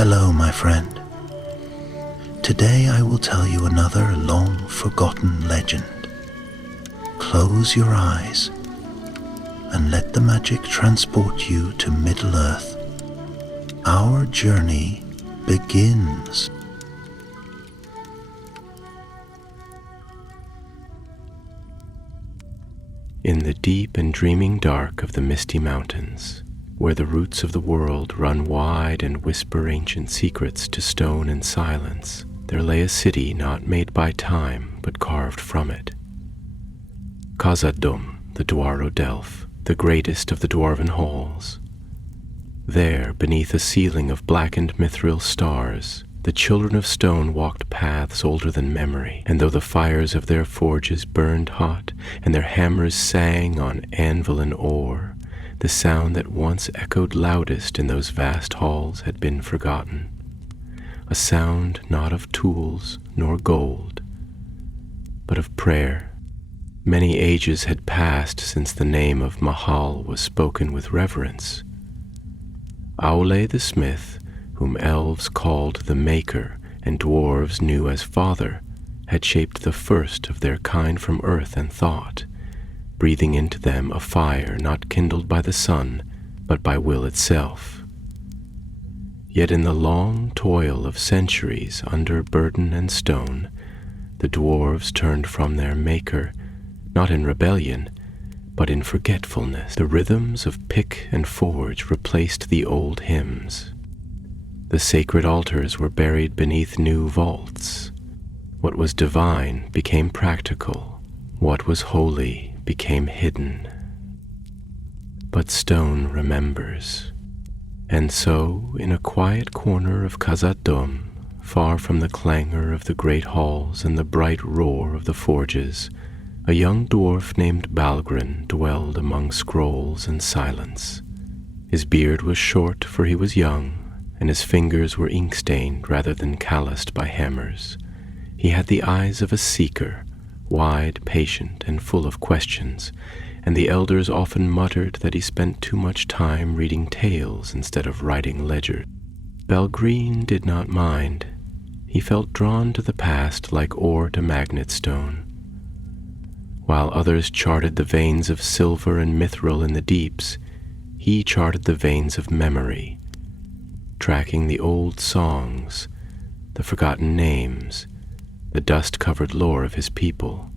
Hello, my friend. Today I will tell you another long-forgotten legend. Close your eyes and let the magic transport you to Middle-earth. Our journey begins. In the deep and dreaming dark of the misty mountains, where the roots of the world run wide and whisper ancient secrets to stone and silence, there lay a city not made by time, but carved from it. Khazad-dûm, the Dwar-o-Delph, the greatest of the dwarven halls. There, beneath a ceiling of blackened mithril stars, the children of stone walked paths older than memory, and though the fires of their forges burned hot, and their hammers sang on anvil and ore, the sound that once echoed loudest in those vast halls had been forgotten. A sound not of tools nor gold, but of prayer. Many ages had passed since the name of Mahal was spoken with reverence. Aule the smith, whom elves called the Maker and dwarves knew as Father, had shaped the first of their kind from earth and thought, breathing into them a fire not kindled by the sun, but by will itself. Yet in the long toil of centuries under burden and stone, the dwarves turned from their Maker, not in rebellion, but in forgetfulness. The rhythms of pick and forge replaced the old hymns. The sacred altars were buried beneath new vaults. What was divine became practical. What was holy became hidden. But stone remembers. And so, in a quiet corner of Khazad-dûm, far from the clangor of the great halls and the bright roar of the forges, a young dwarf named Balgrin dwelled among scrolls and silence. His beard was short, for he was young, and his fingers were ink-stained rather than calloused by hammers. He had the eyes of a seeker, wide, patient, and full of questions, and the elders often muttered that he spent too much time reading tales instead of writing ledgers. Balgrin did not mind. He felt drawn to the past like ore to magnet stone. While others charted the veins of silver and mithril in the deeps, he charted the veins of memory, tracking the old songs, the forgotten names, the dust-covered lore of his people.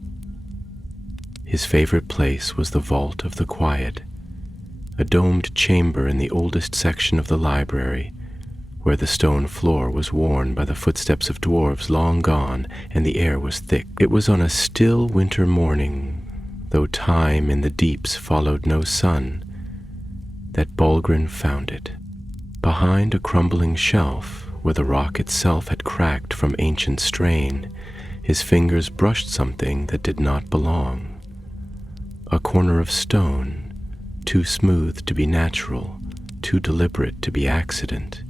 His favorite place was the Vault of the Quiet, a domed chamber in the oldest section of the library, where the stone floor was worn by the footsteps of dwarves long gone and the air was thick. It was on a still winter morning, though time in the deeps followed no sun, that Balgrin found it. Behind a crumbling shelf, where the rock itself had cracked from ancient strain, his fingers brushed something that did not belong. A corner of stone, too smooth to be natural, too deliberate to be accident.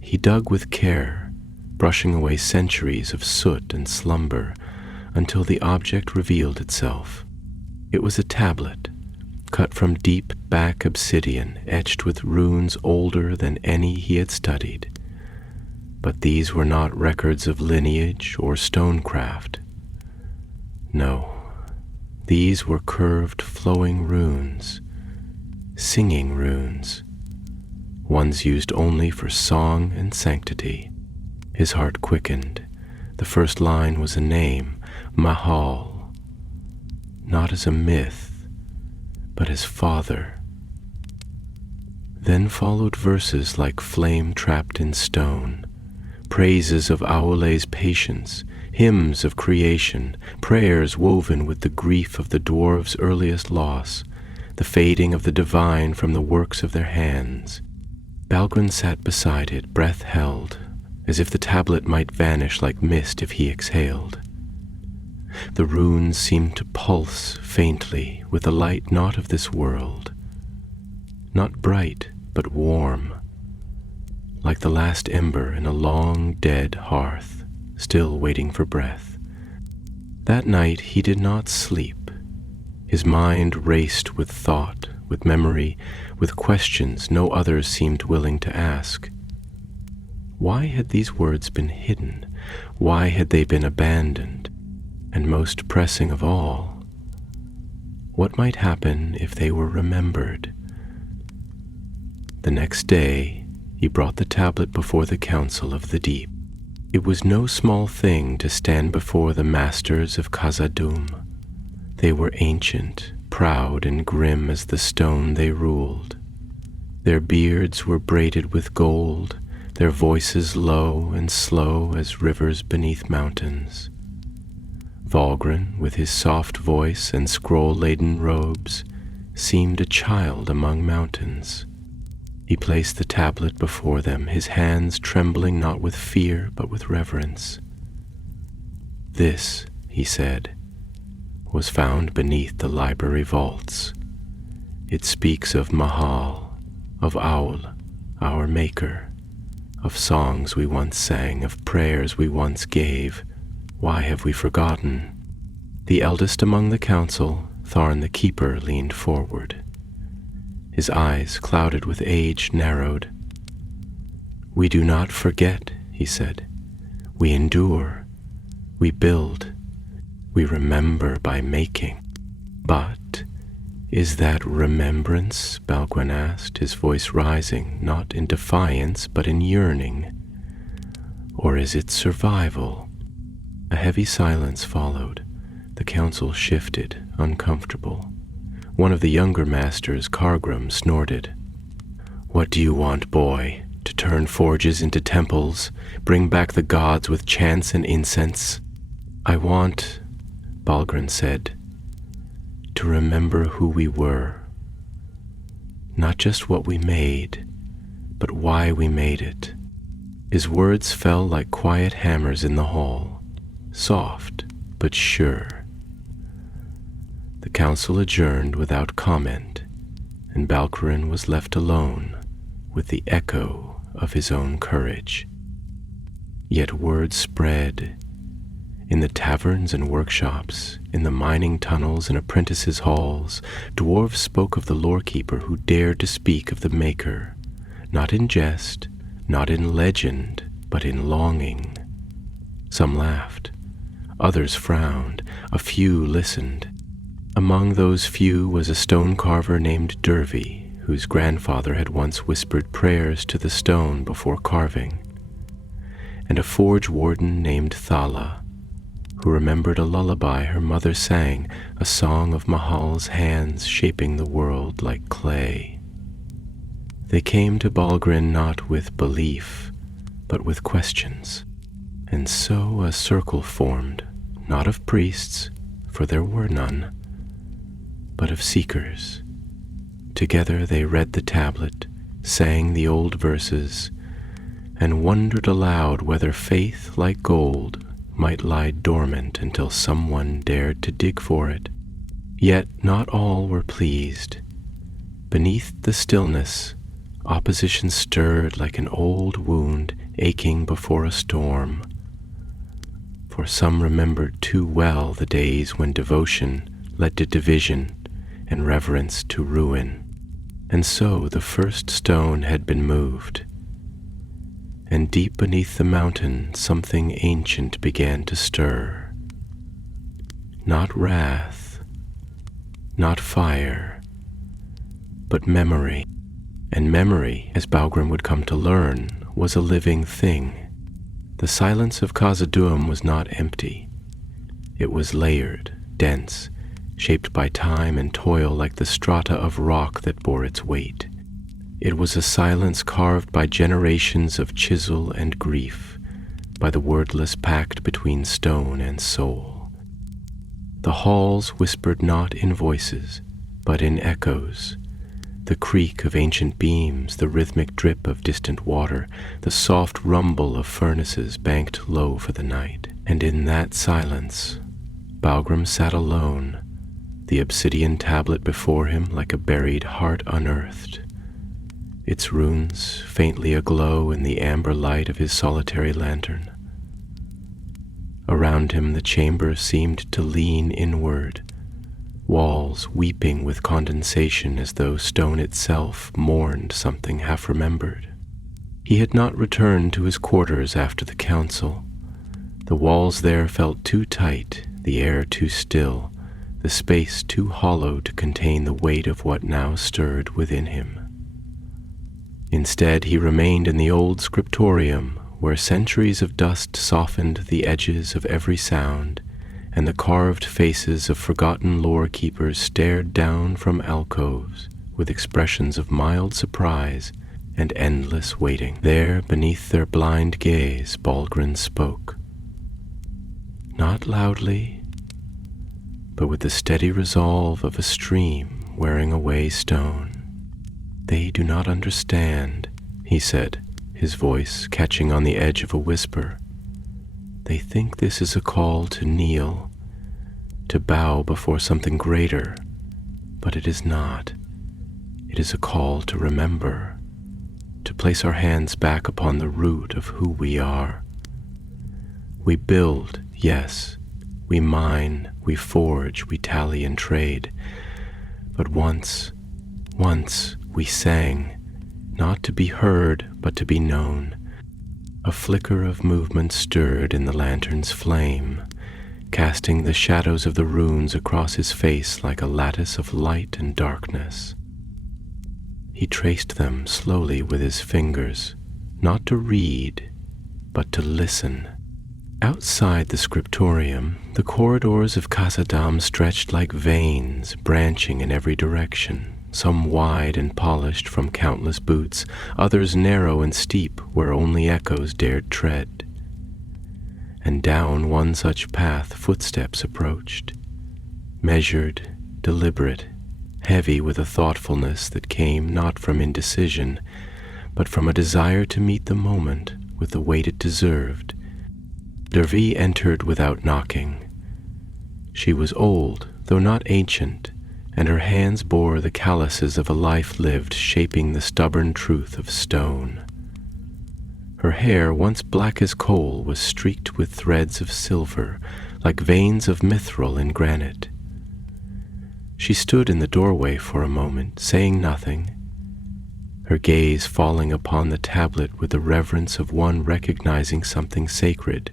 He dug with care, brushing away centuries of soot and slumber, until the object revealed itself. It was a tablet, cut from deep back obsidian, etched with runes older than any he had studied. But these were not records of lineage or stonecraft. No, these were curved, flowing runes, singing runes, ones used only for song and sanctity. His heart quickened. The first line was a name, Mahal, not as a myth, but as father. Then followed verses like flame trapped in stone, praises of Aule's patience, hymns of creation, prayers woven with the grief of the dwarves' earliest loss, the fading of the divine from the works of their hands. Balgrin sat beside it, breath held, as if the tablet might vanish like mist if he exhaled. The runes seemed to pulse faintly with a light not of this world, not bright but warm, like the last ember in a long dead hearth, still waiting for breath. That night he did not sleep. His mind raced with thought, with memory, with questions no others seemed willing to ask. Why had these words been hidden? Why had they been abandoned? And most pressing of all, what might happen if they were remembered? The next day, he brought the tablet before the Council of the Deep. It was no small thing to stand before the masters of Khazad-dûm. They were ancient, proud, and grim as the stone they ruled. Their beards were braided with gold, their voices low and slow as rivers beneath mountains. Valgren, with his soft voice and scroll-laden robes, seemed a child among mountains. He placed the tablet before them, his hands trembling not with fear but with reverence. "This," he said, "was found beneath the library vaults. It speaks of Mahal, of Aul, our Maker, of songs we once sang, of prayers we once gave. Why have we forgotten?" The eldest among the council, Tharn the Keeper, leaned forward. His eyes, clouded with age, narrowed. "We do not forget," he said. "We endure. We build. We remember by making." "But is that remembrance?" Balgruin asked, his voice rising, not in defiance, but in yearning. "Or is it survival?" A heavy silence followed. The council shifted, uncomfortable. One of the younger masters, Kargrim, snorted. "What do you want, boy? To turn forges into temples? Bring back the gods with chants and incense?" "I want," Balgruin said, "to remember who we were. Not just what we made, but why we made it." His words fell like quiet hammers in the hall, soft but sure. The council adjourned without comment, and Balgruin was left alone with the echo of his own courage. Yet word spread. In the taverns and workshops, in the mining tunnels and apprentices' halls, dwarves spoke of the lorekeeper who dared to speak of the Maker, not in jest, not in legend, but in longing. Some laughed, others frowned, a few listened. Among those few was a stone carver named Dervy, whose grandfather had once whispered prayers to the stone before carving, and a forge warden named Thala, who remembered a lullaby her mother sang, a song of Mahal's hands shaping the world like clay. They came to Balgruin not with belief, but with questions, and so a circle formed, not of priests, for there were none, but of seekers. Together they read the tablet, sang the old verses, and wondered aloud whether faith, like gold, might lie dormant until someone dared to dig for it. Yet not all were pleased. Beneath the stillness, opposition stirred like an old wound aching before a storm. For some remembered too well the days when devotion led to division and reverence to ruin. And so the first stone had been moved, and deep beneath the mountain something ancient began to stir. Not wrath, not fire, but memory. And memory, as Balgruin would come to learn, was a living thing. The silence of Khazad-dûm was not empty. It was layered, dense, shaped by time and toil like the strata of rock that bore its weight. It was a silence carved by generations of chisel and grief, by the wordless pact between stone and soul. The halls whispered not in voices, but in echoes. The creak of ancient beams, the rhythmic drip of distant water, the soft rumble of furnaces banked low for the night. And in that silence, Balgruin sat alone, the obsidian tablet before him like a buried heart unearthed, its runes faintly aglow in the amber light of his solitary lantern. Around him the chamber seemed to lean inward, walls weeping with condensation as though stone itself mourned something half-remembered. He had not returned to his quarters after the council. The walls there felt too tight, the air too still, the space too hollow to contain the weight of what now stirred within him. Instead, he remained in the old scriptorium, where centuries of dust softened the edges of every sound, and the carved faces of forgotten lore-keepers stared down from alcoves with expressions of mild surprise and endless waiting. There, beneath their blind gaze, Balgrin spoke. Not loudly, but with the steady resolve of a stream wearing away stone. "They do not understand," he said, his voice catching on the edge of a whisper. "They think this is a call to kneel, to bow before something greater, but it is not. It is a call to remember, to place our hands back upon the root of who we are. We build, yes, we mine, we forge, we tally and trade, but once we sang, not to be heard, but to be known." A flicker of movement stirred in the lantern's flame, casting the shadows of the runes across his face like a lattice of light and darkness. He traced them slowly with his fingers, not to read, but to listen. Outside the scriptorium, the corridors of Khazad-dûm stretched like veins, branching in every direction, some wide and polished from countless boots, others narrow and steep where only echoes dared tread. And down one such path footsteps approached, measured, deliberate, heavy with a thoughtfulness that came not from indecision, but from a desire to meet the moment with the weight it deserved. Dervi entered without knocking. She was old, though not ancient, and her hands bore the calluses of a life lived, shaping the stubborn truth of stone. Her hair, once black as coal, was streaked with threads of silver, like veins of mithril in granite. She stood in the doorway for a moment, saying nothing, her gaze falling upon the tablet with the reverence of one recognizing something sacred,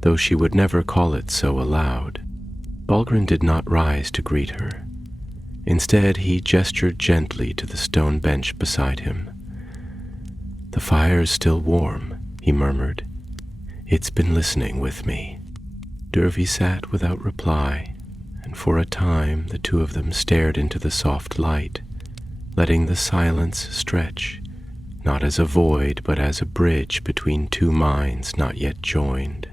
though she would never call it so aloud. Balgrin did not rise to greet her. Instead, he gestured gently to the stone bench beside him. "The fire's still warm," he murmured. "It's been listening with me." Dervi sat without reply, and for a time the two of them stared into the soft light, letting the silence stretch, not as a void, but as a bridge between two minds not yet joined.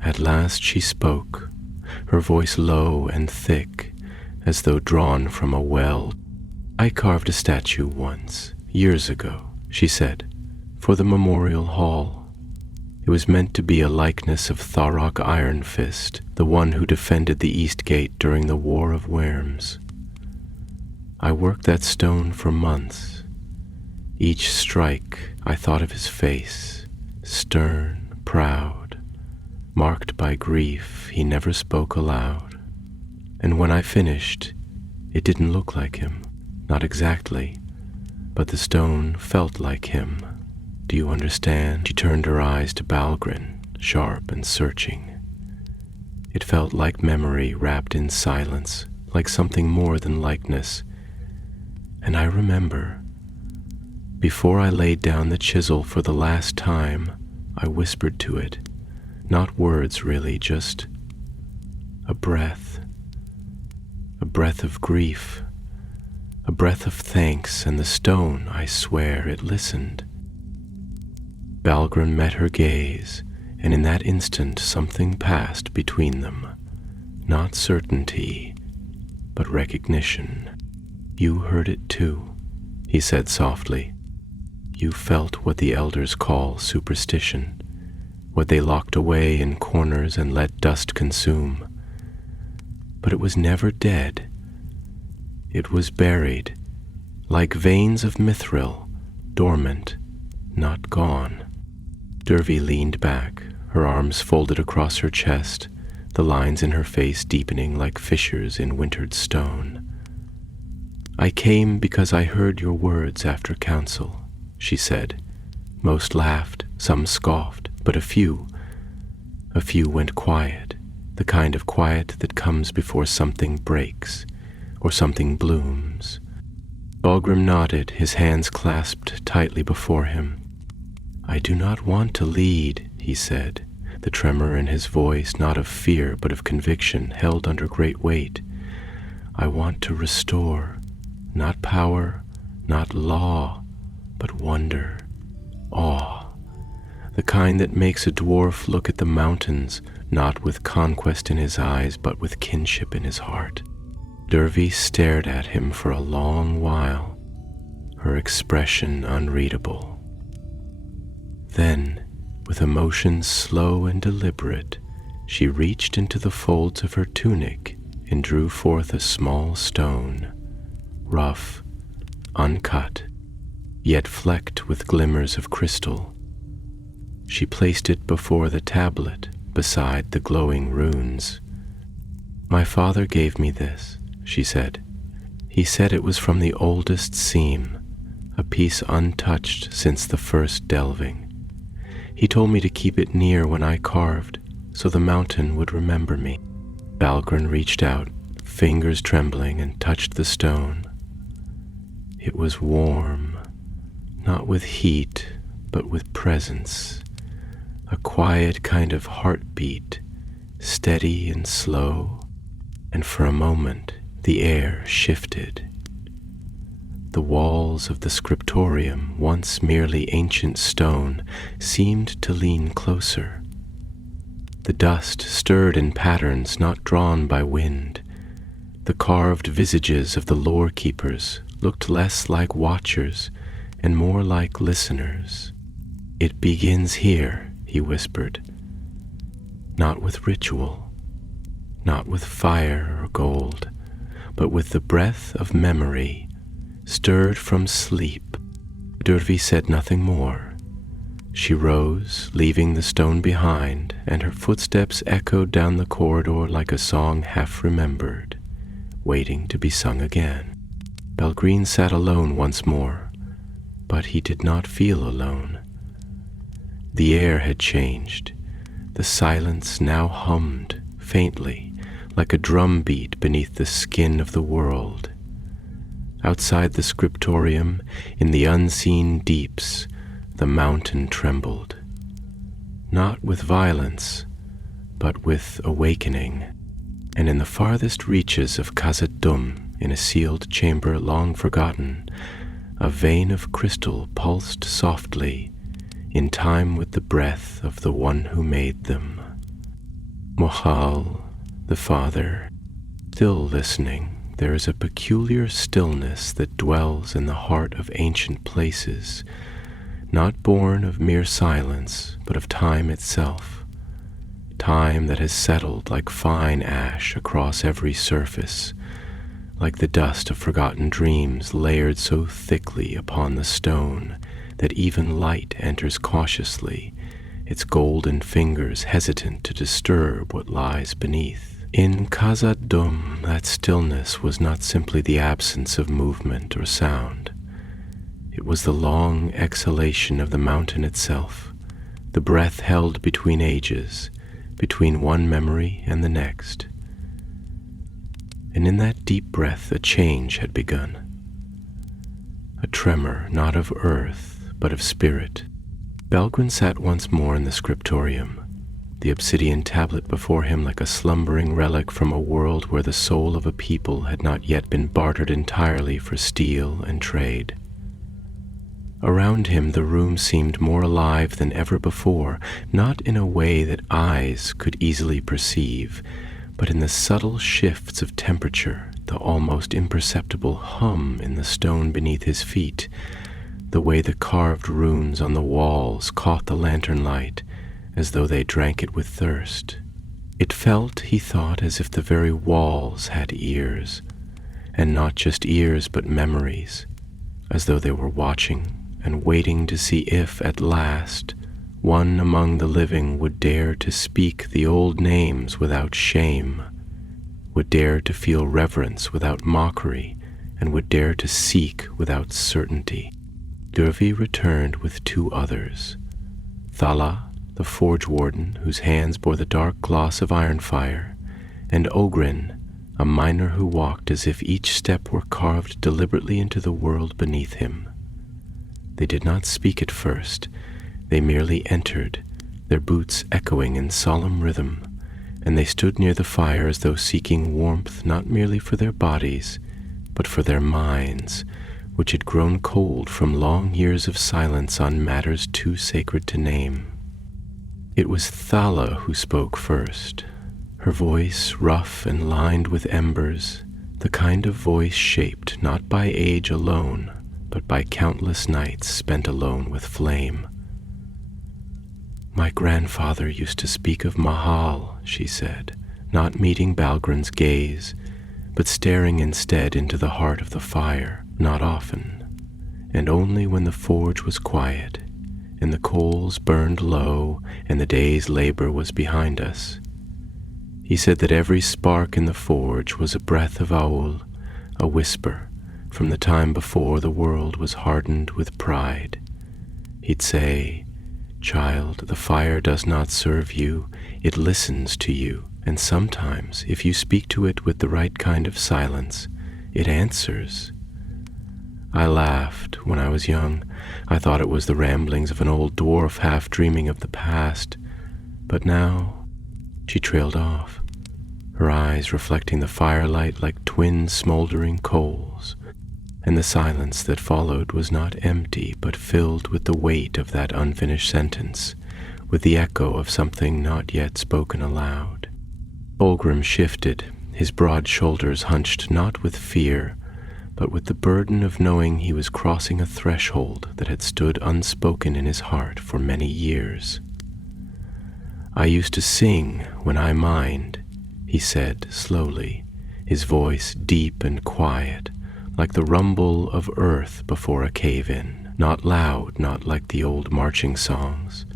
At last she spoke, her voice low and thick, as though drawn from a well. "I carved a statue once, years ago," she said, "for the memorial hall. It was meant to be a likeness of Tharok Ironfist, the one who defended the East Gate during the War of Worms. I worked that stone for months. Each strike I thought of his face, stern, proud, marked by grief he never spoke aloud. And when I finished, it didn't look like him, not exactly, but the stone felt like him. Do you understand?" She turned her eyes to Balgrin, sharp and searching. It felt like memory wrapped in silence, like something more than likeness. And I remember, before I laid down the chisel for the last time, I whispered to it, not words really, just a breath of grief, a breath of thanks, and the stone, I swear, it listened. Balgrin met her gaze, and in that instant something passed between them, not certainty, but recognition. "You heard it too," he said softly. "You felt what the elders call superstition, what they locked away in corners and let dust consume. But it was never dead. It was buried, like veins of mithril, dormant, not gone." Dervi leaned back, her arms folded across her chest, the lines in her face deepening like fissures in wintered stone. "I came because I heard your words after council," she said, Most laughed, some scoffed, but a few went quiet, the kind of quiet that comes before something breaks or something blooms. Balgrim nodded, his hands clasped tightly before him. "I do not want to lead," he said, the tremor in his voice not of fear but of conviction held under great weight. "I want to restore, not power, not law, but wonder, awe, the kind that makes a dwarf look at the mountains, not with conquest in his eyes, but with kinship in his heart." Dervy stared at him for a long while, her expression unreadable. Then, with a motion slow and deliberate, she reached into the folds of her tunic and drew forth a small stone, rough, uncut, yet flecked with glimmers of crystal. She placed it before the tablet, beside the glowing runes. "My father gave me this," she said. "He said it was from the oldest seam, a piece untouched since the first delving. He told me to keep it near when I carved, so the mountain would remember me." Balgrin reached out, fingers trembling, and touched the stone. It was warm, not with heat, but with presence, a quiet kind of heartbeat, steady and slow, and for a moment the air shifted. The walls of the scriptorium, once merely ancient stone, seemed to lean closer. The dust stirred in patterns not drawn by wind. The carved visages of the lore keepers looked less like watchers and more like listeners. "It begins here," he whispered, "not with ritual, not with fire or gold, but with the breath of memory, stirred from sleep." Dervy said nothing more. She rose, leaving the stone behind, and her footsteps echoed down the corridor like a song half remembered, waiting to be sung again. Balgrin sat alone once more, but he did not feel alone. The air had changed. The silence now hummed, faintly, like a drum beat beneath the skin of the world. Outside the scriptorium, in the unseen deeps, the mountain trembled. Not with violence, but with awakening. And in the farthest reaches of Khazad-dûm, in a sealed chamber long forgotten, a vein of crystal pulsed softly, in time with the breath of the one who made them. Mohal, the father, still listening. There is a peculiar stillness that dwells in the heart of ancient places, not born of mere silence, but of time itself, time that has settled like fine ash across every surface, like the dust of forgotten dreams layered so thickly upon the stone that even light enters cautiously, its golden fingers hesitant to disturb what lies beneath. In Khazad-dûm, that stillness was not simply the absence of movement or sound. It was the long exhalation of the mountain itself, the breath held between ages, between one memory and the next. And in that deep breath a change had begun. A tremor not of earth, but of spirit. Balgrin sat once more in the scriptorium, the obsidian tablet before him like a slumbering relic from a world where the soul of a people had not yet been bartered entirely for steel and trade. Around him the room seemed more alive than ever before, not in a way that eyes could easily perceive, but in the subtle shifts of temperature, the almost imperceptible hum in the stone beneath his feet, the way the carved runes on the walls caught the lantern light, as though they drank it with thirst. It felt, he thought, as if the very walls had ears, and not just ears but memories, as though they were watching and waiting to see if, at last, one among the living would dare to speak the old names without shame, would dare to feel reverence without mockery, and would dare to seek without certainty. Durvi returned with 2 others, Thala, the forge warden, whose hands bore the dark gloss of iron fire, and Ogrin, a miner who walked as if each step were carved deliberately into the world beneath him. They did not speak at first. They merely entered, their boots echoing in solemn rhythm, and they stood near the fire as though seeking warmth not merely for their bodies, but for their minds, which had grown cold from long years of silence on matters too sacred to name. It was Thala who spoke first, her voice rough and lined with embers, the kind of voice shaped not by age alone, but by countless nights spent alone with flame. "My grandfather used to speak of Mahal," she said, not meeting Balgrunn's gaze, but staring instead into the heart of the fire, not often, and only when the forge was quiet, and the coals burned low, and the day's labor was behind us. He said that every spark in the forge was a breath of Aul, a whisper, from the time before the world was hardened with pride. He'd say, "Child, the fire does not serve you, it listens to you, and sometimes, if you speak to it with the right kind of silence, it answers." I laughed when I was young. I thought it was the ramblings of an old dwarf half dreaming of the past, but now she trailed off, her eyes reflecting the firelight like twin smoldering coals, and the silence that followed was not empty but filled with the weight of that unfinished sentence, with the echo of something not yet spoken aloud. Olgrim shifted, his broad shoulders hunched not with fear, but with the burden of knowing he was crossing a threshold that had stood unspoken in his heart for many years. "I used to sing when I mined," he said slowly, his voice deep and quiet, like the rumble of earth before a cave-in, not loud, not like the old marching songs,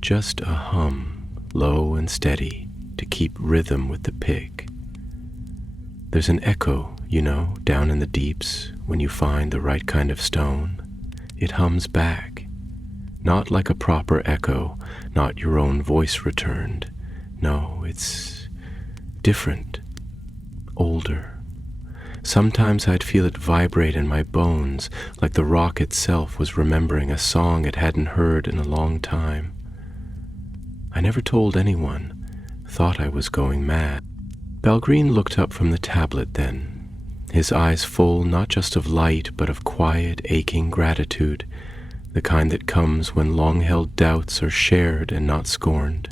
just a hum, low and steady, to keep rhythm with the pick. There's an echo, you know, down in the deeps when you find the right kind of stone. It hums back, not like a proper echo, not your own voice returned. No, it's different, older. Sometimes I'd feel it vibrate in my bones, like the rock itself was remembering a song it hadn't heard in a long time. I never told anyone, thought I was going mad. Balgreen looked up from the tablet then, his eyes full not just of light but of quiet, aching gratitude, the kind that comes when long-held doubts are shared and not scorned.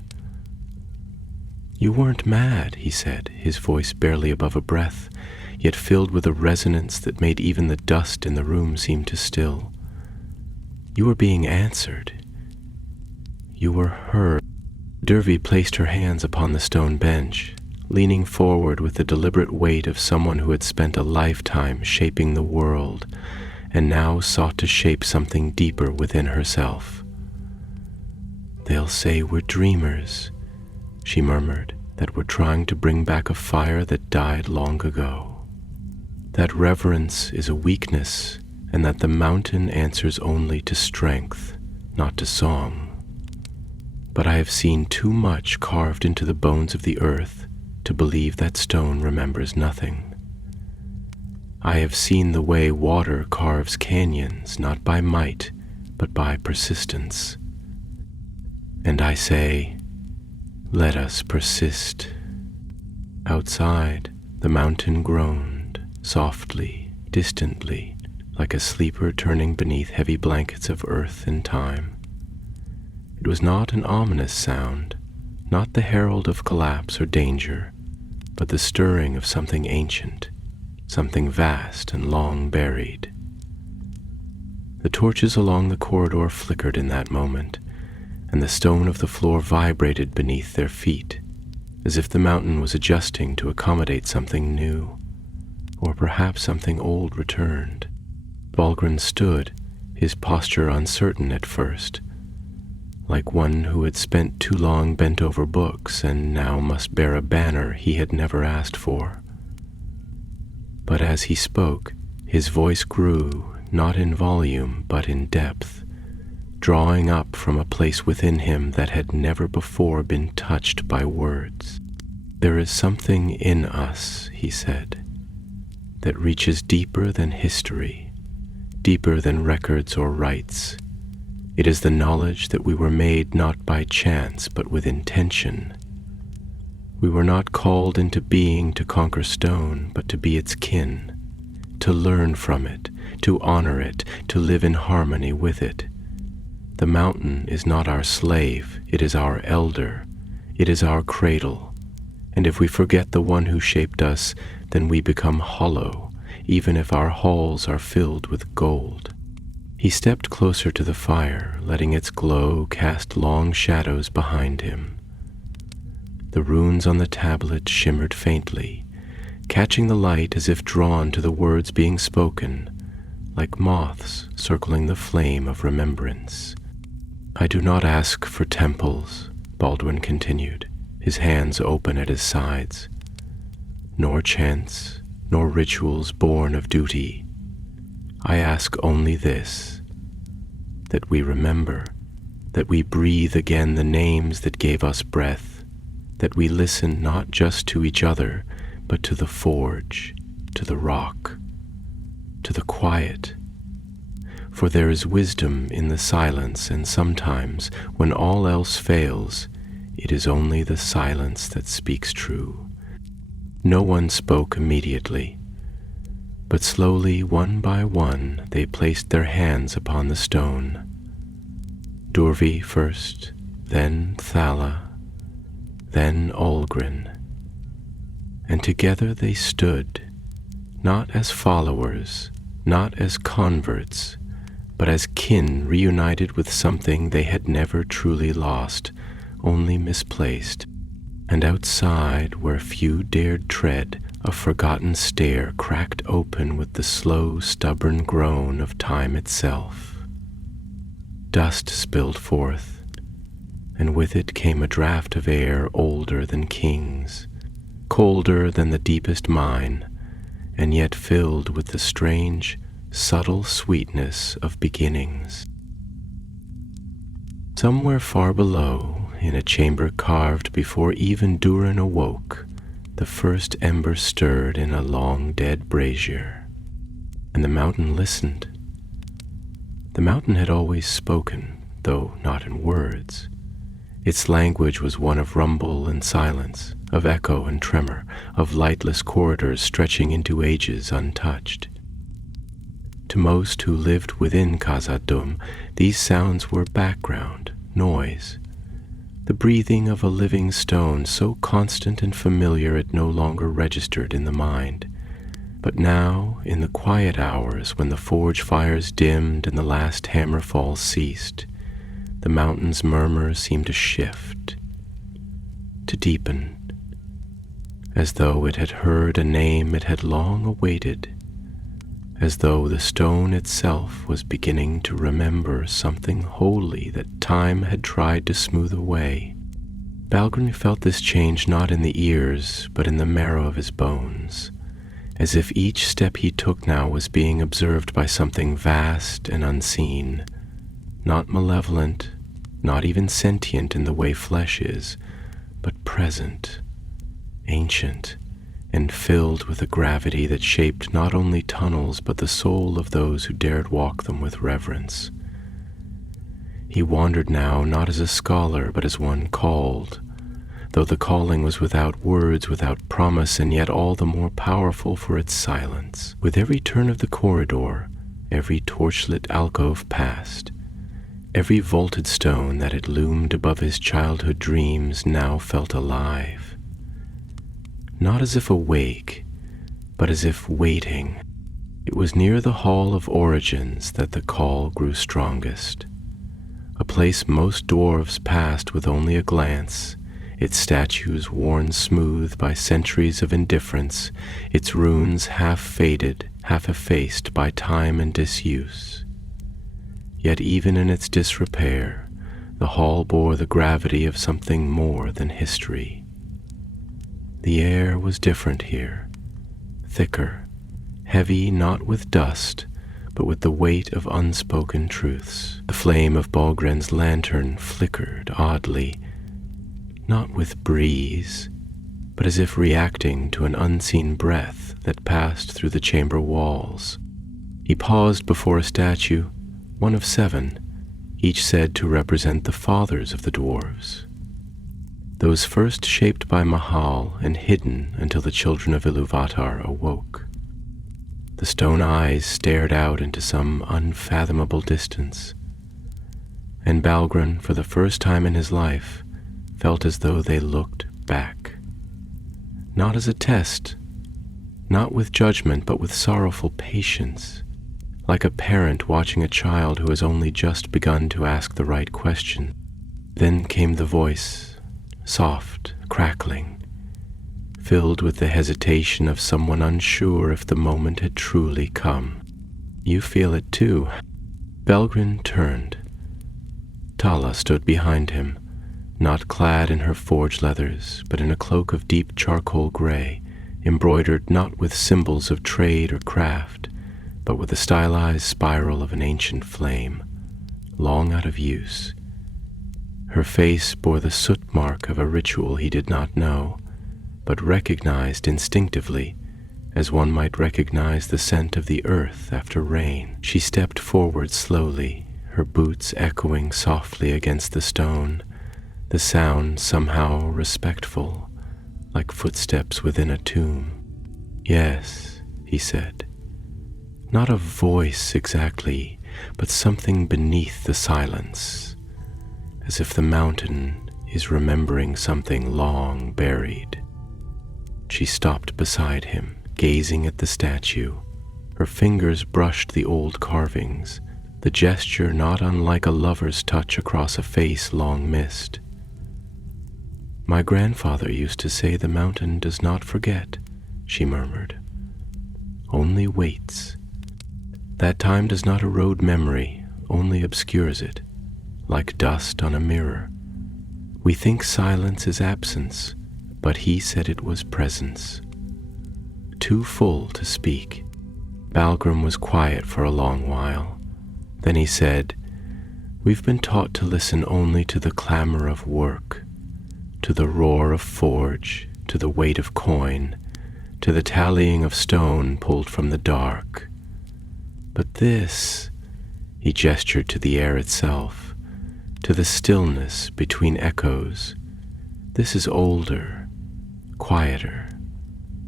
"You weren't mad," he said, his voice barely above a breath, yet filled with a resonance that made even the dust in the room seem to still. "You were being answered. You were heard." Durvi placed her hands upon the stone bench, leaning forward with the deliberate weight of someone who had spent a lifetime shaping the world and now sought to shape something deeper within herself. "They'll say we're dreamers," she murmured, "that we're trying to bring back a fire that died long ago. That reverence is a weakness, and that the mountain answers only to strength, not to song. But I have seen too much carved into the bones of the earth to believe that stone remembers nothing. I have seen the way water carves canyons, not by might, but by persistence. And I say, let us persist." Outside, the mountain groaned, softly, distantly, like a sleeper turning beneath heavy blankets of earth and time. It was not an ominous sound, not the herald of collapse or danger, but the stirring of something ancient, something vast and long buried. The torches along the corridor flickered in that moment, and the stone of the floor vibrated beneath their feet, as if the mountain was adjusting to accommodate something new, or perhaps something old returned. Balgruinn stood, his posture uncertain at first, like one who had spent too long bent over books and now must bear a banner he had never asked for. But as he spoke, his voice grew, not in volume but in depth, drawing up from a place within him that had never before been touched by words. "There is something in us," he said, "that reaches deeper than history, deeper than records or rites. It is the knowledge that we were made not by chance but with intention. We were not called into being to conquer stone, but to be its kin, to learn from it, to honor it, to live in harmony with it. The mountain is not our slave, it is our elder, it is our cradle, and if we forget the one who shaped us, then we become hollow, even if our halls are filled with gold." He stepped closer to the fire, letting its glow cast long shadows behind him. The runes on the tablet shimmered faintly, catching the light as if drawn to the words being spoken, like moths circling the flame of remembrance. "I do not ask for temples," Baldwin continued, his hands open at his sides, "nor chants, nor rituals born of duty. I ask only this, that we remember, that we breathe again the names that gave us breath, that we listen not just to each other, but to the forge, to the rock, to the quiet. For there is wisdom in the silence, and sometimes, when all else fails, it is only the silence that speaks true." No one spoke immediately, but slowly, one by one, they placed their hands upon the stone. Durvi first, then Thala, then Olgrin, and together they stood, not as followers, not as converts, but as kin reunited with something they had never truly lost, only misplaced. And outside, where few dared tread, a forgotten stair cracked open with the slow, stubborn groan of time itself. Dust spilled forth, and with it came a draught of air older than kings, colder than the deepest mine, and yet filled with the strange, subtle sweetness of beginnings. Somewhere far below, in a chamber carved before even Durin awoke, the first ember stirred in a long dead brazier, and the mountain listened. The mountain had always spoken, though not in words. Its language was one of rumble and silence, of echo and tremor, of lightless corridors stretching into ages untouched. To most who lived within Khazad-dûm, these sounds were background, noise, the breathing of a living stone so constant and familiar it no longer registered in the mind. But now, in the quiet hours when the forge fires dimmed and the last hammerfall ceased, the mountain's murmur seemed to shift, to deepen, as though it had heard a name it had long awaited, as though the stone itself was beginning to remember something holy that time had tried to smooth away. Balgruuf felt this change not in the ears, but in the marrow of his bones, as if each step he took now was being observed by something vast and unseen, not malevolent, not even sentient in the way flesh is, but present, ancient, and filled with a gravity that shaped not only tunnels but the soul of those who dared walk them with reverence. He wandered now not as a scholar but as one called, though the calling was without words, without promise, and yet all the more powerful for its silence. With every turn of the corridor, every torchlit alcove passed, every vaulted stone that had loomed above his childhood dreams now felt alive. Not as if awake, but as if waiting. It was near the Hall of Origins that the call grew strongest, a place most dwarves passed with only a glance, its statues worn smooth by centuries of indifference, its runes half faded, half effaced by time and disuse. Yet even in its disrepair, the hall bore the gravity of something more than history. The air was different here, thicker, heavy not with dust, but with the weight of unspoken truths. The flame of Balgren's lantern flickered oddly, not with breeze, but as if reacting to an unseen breath that passed through the chamber walls. He paused before a statue, one of 7, each said to represent the fathers of the dwarves. Those first shaped by Mahal and hidden until the children of Iluvatar awoke. The stone eyes stared out into some unfathomable distance, and Balgren, for the first time in his life, felt as though they looked back. Not as a test, not with judgment, but with sorrowful patience, like a parent watching a child who has only just begun to ask the right question. Then came the voice, soft, crackling, filled with the hesitation of someone unsure if the moment had truly come. "You feel it too." Balgren turned. Tala stood behind him, not clad in her forge leathers, but in a cloak of deep charcoal gray, embroidered not with symbols of trade or craft, but with the stylized spiral of an ancient flame, long out of use. Her face bore the soot mark of a ritual he did not know, but recognized instinctively, as one might recognize the scent of the earth after rain. She stepped forward slowly, her boots echoing softly against the stone, the sound somehow respectful, like footsteps within a tomb. "Yes," he said. Not a voice exactly, but something beneath the silence, as if the mountain is remembering something long buried. She stopped beside him, gazing at the statue. Her fingers brushed the old carvings, the gesture not unlike a lover's touch across a face long missed. "My grandfather used to say the mountain does not forget," she murmured, "only waits. That time does not erode memory, only obscures it, like dust on a mirror. We think silence is absence, but he said it was presence. Too full to speak." Balgren was quiet for a long while. Then he said, "We've been taught to listen only to the clamor of work, to the roar of forge, to the weight of coin, to the tallying of stone pulled from the dark. But this," he gestured to the air itself, to the stillness between echoes, "this is older, quieter.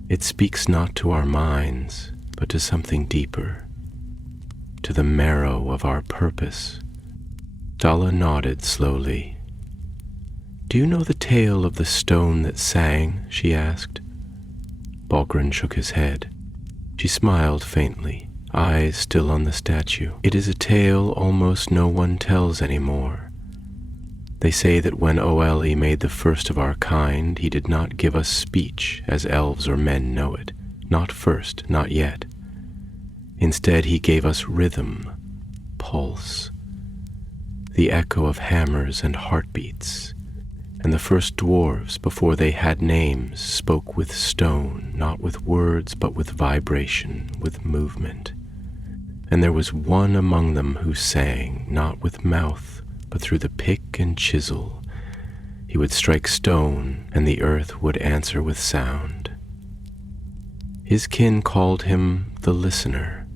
It speaks not to our minds, but to something deeper, to the marrow of our purpose." Dalla nodded slowly. "Do you know the tale of the stone that sang?" she asked. Balgren shook his head. She smiled faintly, eyes still on the statue. "It is a tale almost no one tells anymore. They say that when O'Eli made the first of our kind, he did not give us speech as elves or men know it. Not first, not yet. Instead, he gave us rhythm, pulse, the echo of hammers and heartbeats. And the first dwarves, before they had names, spoke with stone, not with words, but with vibration, with movement. And there was one among them who sang, not with mouth, but through the pick and chisel. He would strike stone, and the earth would answer with sound. His kin called him the listener.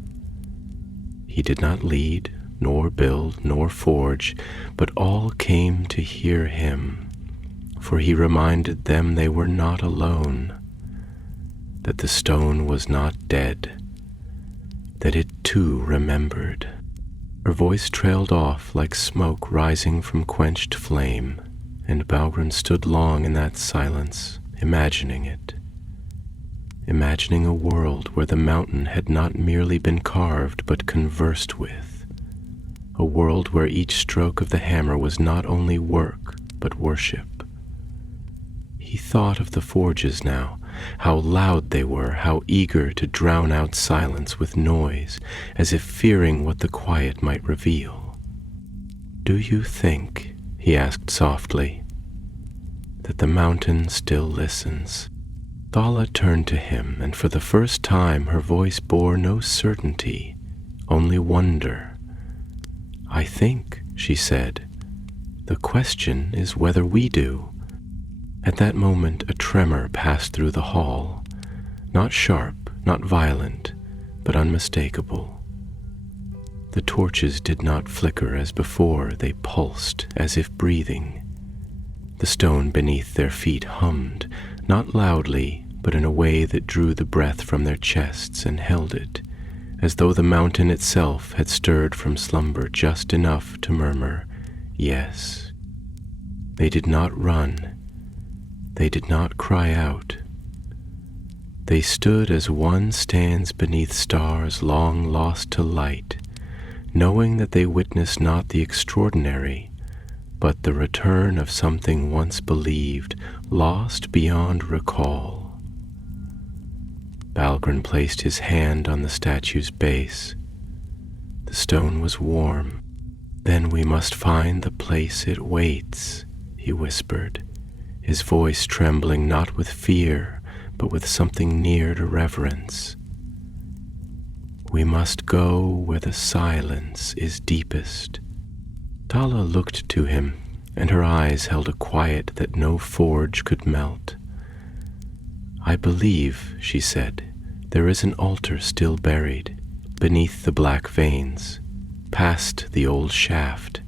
He did not lead, nor build, nor forge, but all came to hear him. For he reminded them they were not alone, that the stone was not dead, that it too remembered. Her voice trailed off like smoke rising from quenched flame, and Balgren stood long in that silence, imagining it. Imagining a world where the mountain had not merely been carved but conversed with. A world where each stroke of the hammer was not only work but worship. He thought of the forges now, how loud they were, how eager to drown out silence with noise, as if fearing what the quiet might reveal. "Do you think," he asked softly, "that the mountain still listens?" Thala turned to him, and for the first time her voice bore no certainty, only wonder. "I think," she said, "the question is whether we do." At that moment a tremor passed through the hall, not sharp, not violent, but unmistakable. The torches did not flicker as before, they pulsed as if breathing. The stone beneath their feet hummed, not loudly, but in a way that drew the breath from their chests and held it, as though the mountain itself had stirred from slumber just enough to murmur, "Yes." They did not run. They did not cry out. They stood as one stands beneath stars long lost to light, knowing that they witnessed not the extraordinary, but the return of something once believed, lost beyond recall. Balgrin placed his hand on the statue's base. The stone was warm. "Then we must find the place it waits," he whispered, his voice trembling not with fear, but with something near to reverence. "We must go where the silence is deepest." Tala looked to him, and her eyes held a quiet that no forge could melt. "I believe," she said, "there is an altar still buried, beneath the black veins, past the old shaft.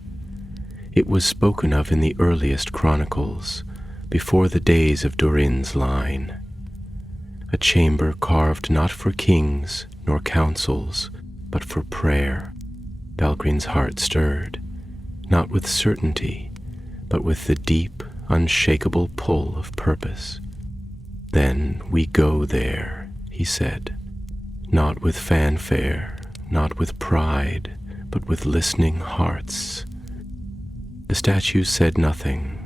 It was spoken of in the earliest chronicles, before the days of Durin's line. A chamber carved not for kings nor councils, but for prayer." Balgrin's heart stirred, not with certainty, but with the deep, unshakable pull of purpose. "Then we go there," he said, "not with fanfare, not with pride, but with listening hearts." The statue said nothing,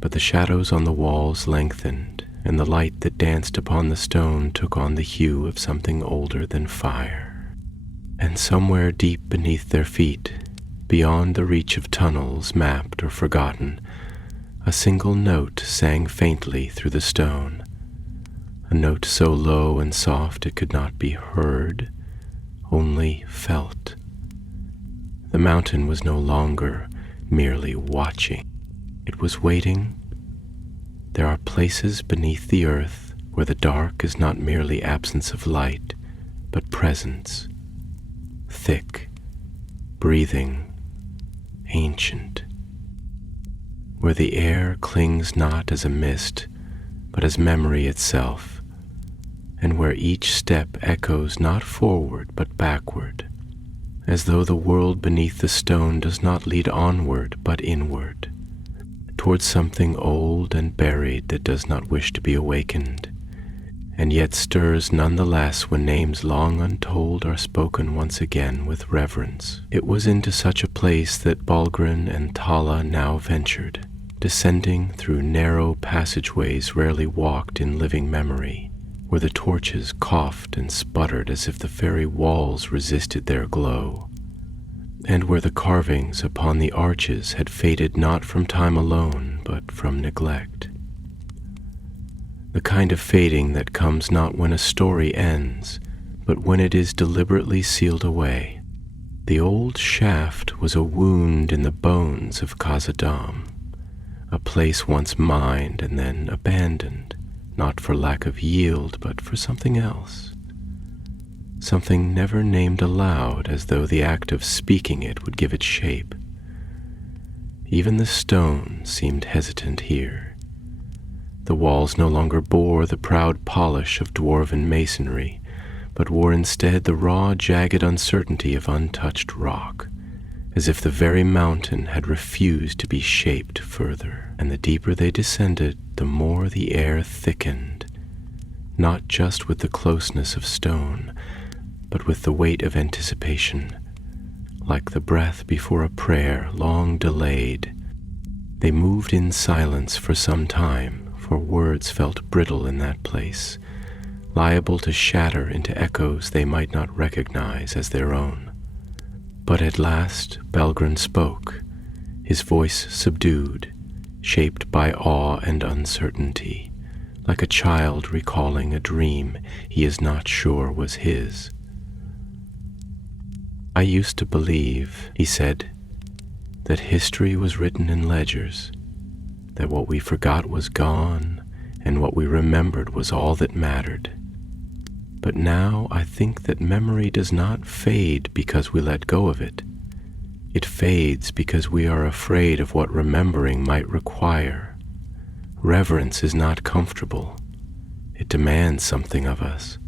but the shadows on the walls lengthened, and the light that danced upon the stone took on the hue of something older than fire. And somewhere deep beneath their feet, beyond the reach of tunnels mapped or forgotten, a single note sang faintly through the stone, a note so low and soft it could not be heard, only felt. The mountain was no longer merely watching. It was waiting. There are places beneath the earth where the dark is not merely absence of light, but presence, thick, breathing, ancient, where the air clings not as a mist, but as memory itself, and where each step echoes not forward but backward, as though the world beneath the stone does not lead onward but inward, towards something old and buried that does not wish to be awakened, and yet stirs none the less when names long untold are spoken once again with reverence. It was into such a place that Balgrin and Tala now ventured, descending through narrow passageways rarely walked in living memory, where the torches coughed and sputtered as if the very walls resisted their glow, and where the carvings upon the arches had faded not from time alone, but from neglect. The kind of fading that comes not when a story ends, but when it is deliberately sealed away. The old shaft was a wound in the bones of Khazad-dûm, a place once mined and then abandoned, not for lack of yield, but for something else. Something never named aloud, as though the act of speaking it would give it shape. Even the stone seemed hesitant here. The walls no longer bore the proud polish of dwarven masonry, but wore instead the raw, jagged uncertainty of untouched rock, as if the very mountain had refused to be shaped further. And the deeper they descended, the more the air thickened, not just with the closeness of stone, but with the weight of anticipation, like the breath before a prayer long delayed. They moved in silence for some time, for words felt brittle in that place, liable to shatter into echoes they might not recognize as their own. But at last Balgrin spoke, his voice subdued, shaped by awe and uncertainty, like a child recalling a dream he is not sure was his. I used to believe, he said, that history was written in ledgers, that what we forgot was gone, and what we remembered was all that mattered. But now I think that memory does not fade because we let go of it. It fades because we are afraid of what remembering might require. Reverence is not comfortable. It demands something of us.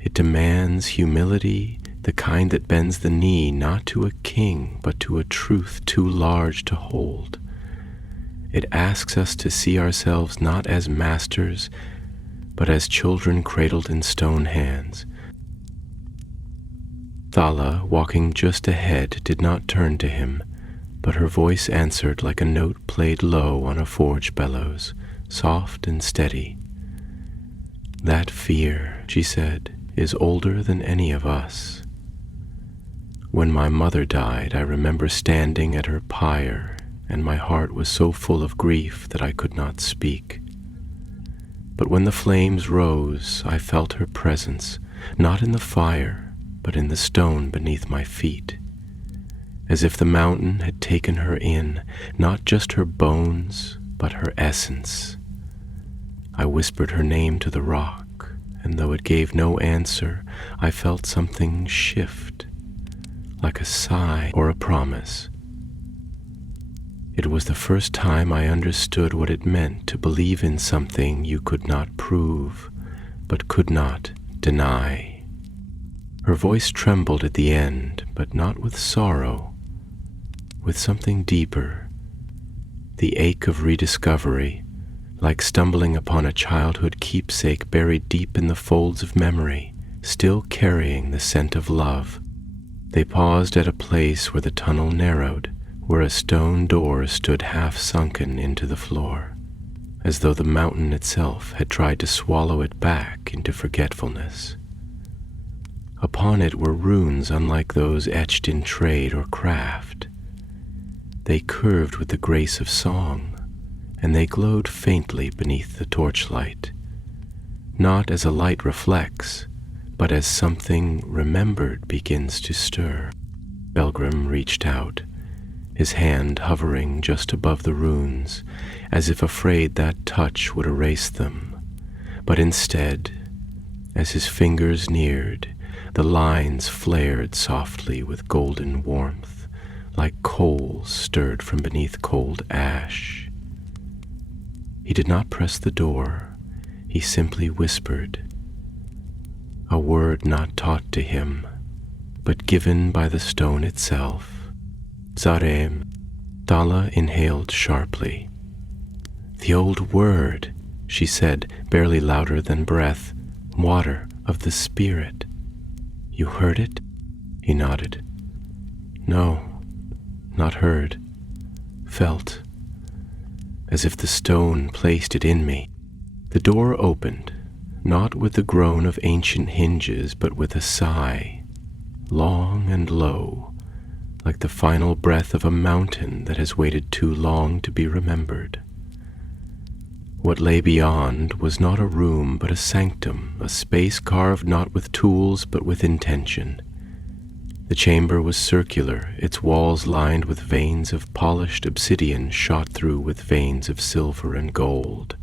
It demands humility, the kind that bends the knee not to a king, but to a truth too large to hold. It asks us to see ourselves not as masters, but as children cradled in stone hands. Thala, walking just ahead, did not turn to him, but her voice answered like a note played low on a forge bellows, soft and steady. That fear, she said, is older than any of us. When my mother died, I remember standing at her pyre, and my heart was so full of grief that I could not speak. But when the flames rose, I felt her presence, not in the fire, but in the stone beneath my feet, as if the mountain had taken her in, not just her bones, but her essence. I whispered her name to the rock, and though it gave no answer, I felt something shift, like a sigh or a promise. It was the first time I understood what it meant to believe in something you could not prove, but could not deny. Her voice trembled at the end, but not with sorrow, with something deeper, the ache of rediscovery, like stumbling upon a childhood keepsake buried deep in the folds of memory, still carrying the scent of love. They paused at a place where the tunnel narrowed, where a stone door stood half sunken into the floor, as though the mountain itself had tried to swallow it back into forgetfulness. Upon it were runes unlike those etched in trade or craft. They curved with the grace of song, and they glowed faintly beneath the torchlight, not as a light reflects, but as something remembered begins to stir. Belgrim reached out, his hand hovering just above the runes, as if afraid that touch would erase them. But instead, as his fingers neared, the lines flared softly with golden warmth, like coals stirred from beneath cold ash. He did not press the door, he simply whispered, a word not taught to him, but given by the stone itself. Zarem. Thala inhaled sharply. The old word, she said, barely louder than breath, water of the spirit. You heard it? He nodded. No, not heard. Felt, as if the stone placed it in me. The door opened, not with the groan of ancient hinges, but with a sigh, long and low, like the final breath of a mountain that has waited too long to be remembered. What lay beyond was not a room but a sanctum, a space carved not with tools but with intention. The chamber was circular, its walls lined with veins of polished obsidian shot through with veins of silver and gold,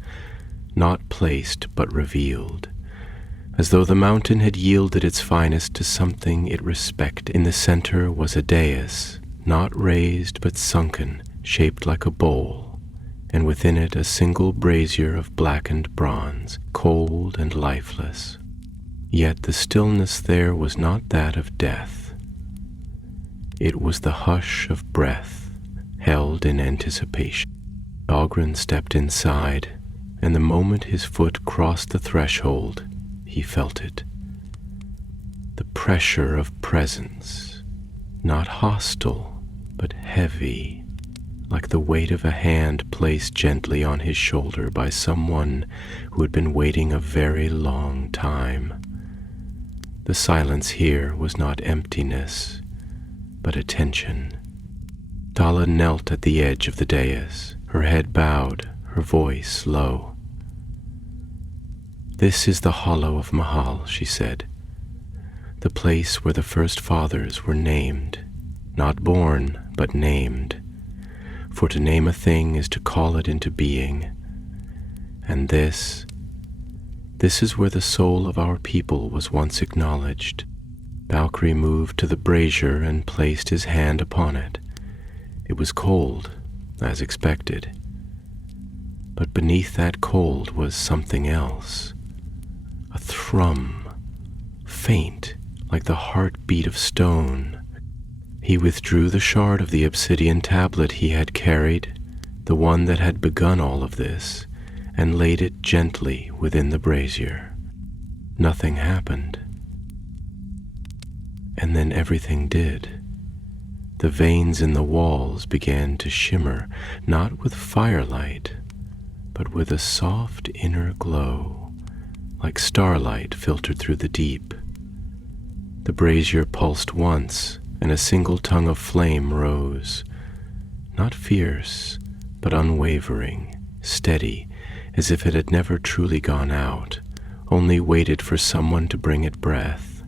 not placed but revealed, as though the mountain had yielded its finest to something it respected. In the center was a dais, not raised but sunken, shaped like a bowl, and within it a single brazier of blackened bronze, cold and lifeless. Yet the stillness there was not that of death. It was the hush of breath, held in anticipation. Dahlgren stepped inside, and the moment his foot crossed the threshold, he felt it. The pressure of presence, not hostile, but heavy, like the weight of a hand placed gently on his shoulder by someone who had been waiting a very long time. The silence here was not emptiness, but attention. Thala knelt at the edge of the dais, her head bowed, her voice low. This is the hollow of Mahal, she said. the place where the first fathers were named, not born, but named. For to name a thing is to call it into being. And this is where the soul of our people was once acknowledged. Valkyrie moved to the brazier and placed his hand upon it. It was cold, as expected. But beneath that cold was something else. A thrum, faint, like the heartbeat of stone. He withdrew the shard of the obsidian tablet he had carried, the one that had begun all of this, and laid it gently within the brazier. Nothing happened. And then everything did. The veins in the walls began to shimmer, not with firelight, but with a soft inner glow, like starlight filtered through the deep. The brazier pulsed once, and a single tongue of flame rose, not fierce, but unwavering, steady, as if it had never truly gone out, only waited for someone to bring it breath.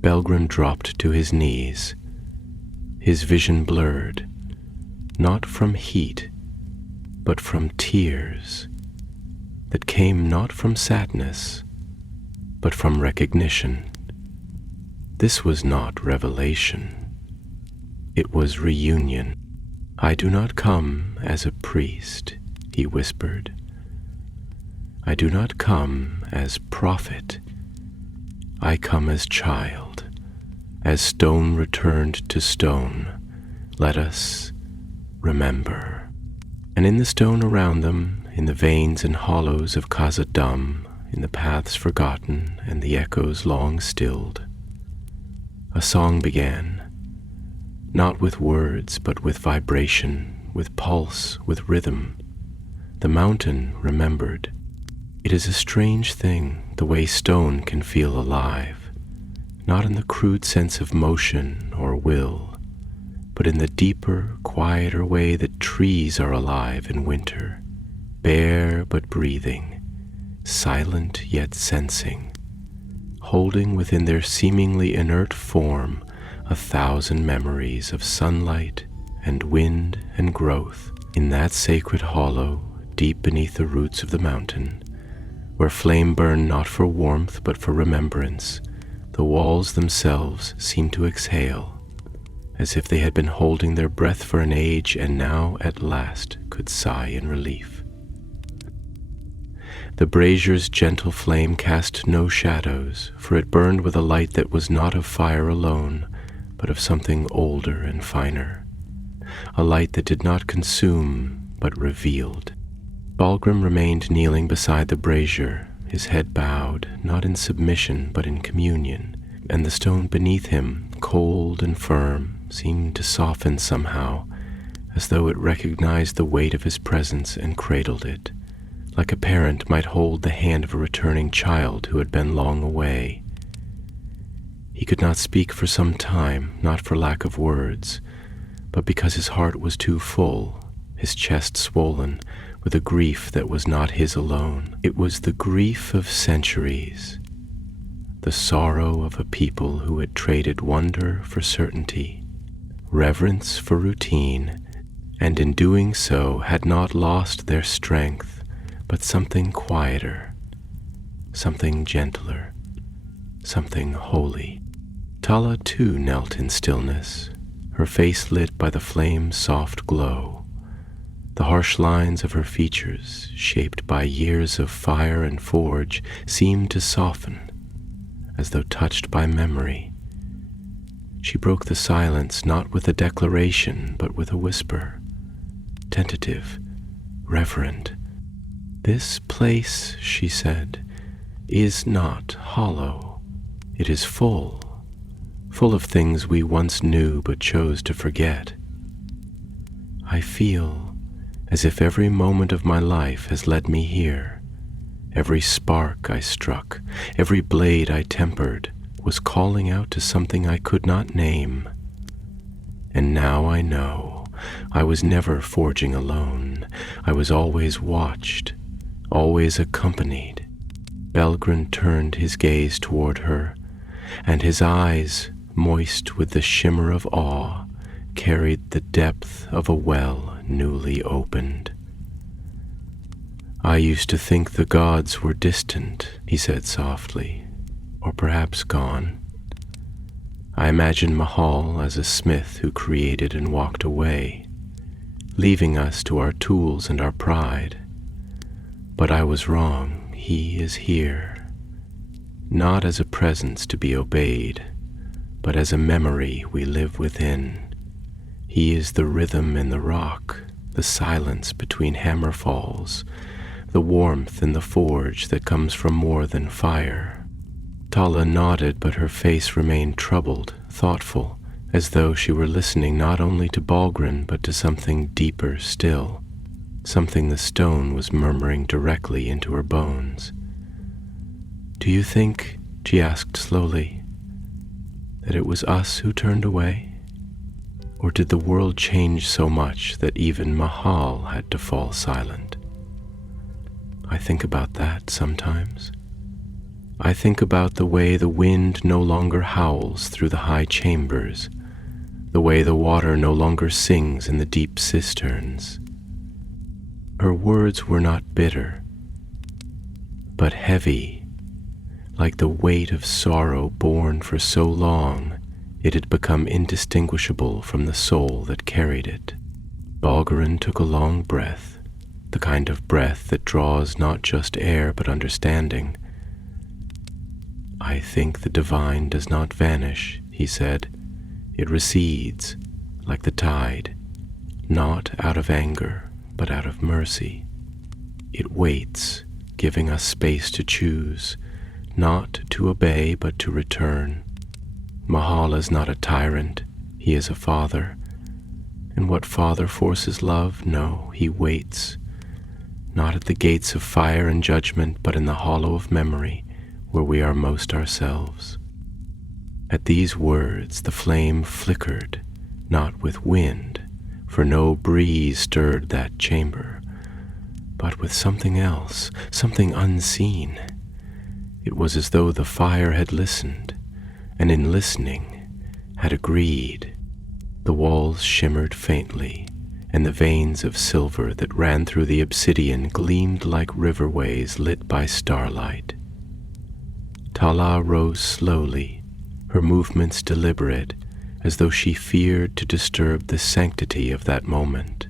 Belgren dropped to his knees, his vision blurred, not from heat, but from tears that came not from sadness, but from recognition. This was not revelation. It was reunion. "I do not come as a priest," he whispered. "I do not come as prophet. I come as child, as stone returned to stone. Let us remember." And in the stone around them, in the veins and hollows of Khazad-dûm, in the paths forgotten and the echoes long stilled, a song began, not with words, but with vibration, with pulse, with rhythm. The mountain remembered. It is a strange thing, the way stone can feel alive, not in the crude sense of motion or will, but in the deeper, quieter way that trees are alive in winter, bare but breathing, silent yet sensing, holding within their seemingly inert form 1,000 memories of sunlight and wind and growth in that sacred hollow deep beneath the roots of the mountain, where flame burned not for warmth but for remembrance. The walls themselves seemed to exhale, as if they had been holding their breath for an age and now at last could sigh in relief. The brazier's gentle flame cast no shadows, for it burned with a light that was not of fire alone, but of something older and finer, a light that did not consume, but revealed. Balgrim remained kneeling beside the brazier, his head bowed, not in submission, but in communion, and the stone beneath him, cold and firm, seemed to soften somehow, as though it recognized the weight of his presence and cradled it, like a parent might hold the hand of a returning child who had been long away. He could not speak for some time, not for lack of words, but because his heart was too full, his chest swollen, with a grief that was not his alone. It was the grief of centuries, the sorrow of a people who had traded wonder for certainty, reverence for routine, and in doing so had not lost their strength, but something quieter, something gentler, something holy. Tala too knelt in stillness, her face lit by the flame's soft glow. The harsh lines of her features, shaped by years of fire and forge, seemed to soften, as though touched by memory. She broke the silence not with a declaration, but with a whisper, tentative, reverent. "This place," she said, "is not hollow. It is full of things we once knew but chose to forget. I feel as if every moment of my life has led me here. Every spark I struck, every blade I tempered, was calling out to something I could not name. And now I know I was never forging alone. I was always watched, always accompanied." Belgren turned his gaze toward her, and his eyes, moist with the shimmer of awe, carried the depth of a well newly opened. "I used to think the gods were distant," he said softly, "or perhaps gone. I imagined Mahal as a smith who created and walked away, leaving us to our tools and our pride. But I was wrong. He is here, not as a presence to be obeyed, but as a memory we live within. He is the rhythm in the rock, the silence between hammer falls, the warmth in the forge that comes from more than fire." Tala nodded, but her face remained troubled, thoughtful, as though she were listening not only to Balgrin but to something deeper still, something the stone was murmuring directly into her bones. "Do you think," she asked slowly, "that it was us who turned away? Or did the world change so much that even Mahal had to fall silent? I think about that sometimes. I think about the way the wind no longer howls through the high chambers, the way the water no longer sings in the deep cisterns." Her words were not bitter, but heavy, like the weight of sorrow borne for so long it had become indistinguishable from the soul that carried it. Balgrin took a long breath, the kind of breath that draws not just air but understanding. "I think the divine does not vanish," he said. "It recedes, like the tide, not out of anger, but out of mercy. It waits, giving us space to choose, not to obey, but to return. Mahal is not a tyrant, he is a father. And what father forces love? No, he waits, not at the gates of fire and judgment, but in the hollow of memory, where we are most ourselves." At these words the flame flickered, not with wind, for no breeze stirred that chamber, but with something else, something unseen. It was as though the fire had listened, and in listening had agreed. The walls shimmered faintly, and the veins of silver that ran through the obsidian gleamed like riverways lit by starlight. Tala rose slowly, her movements deliberate, as though she feared to disturb the sanctity of that moment.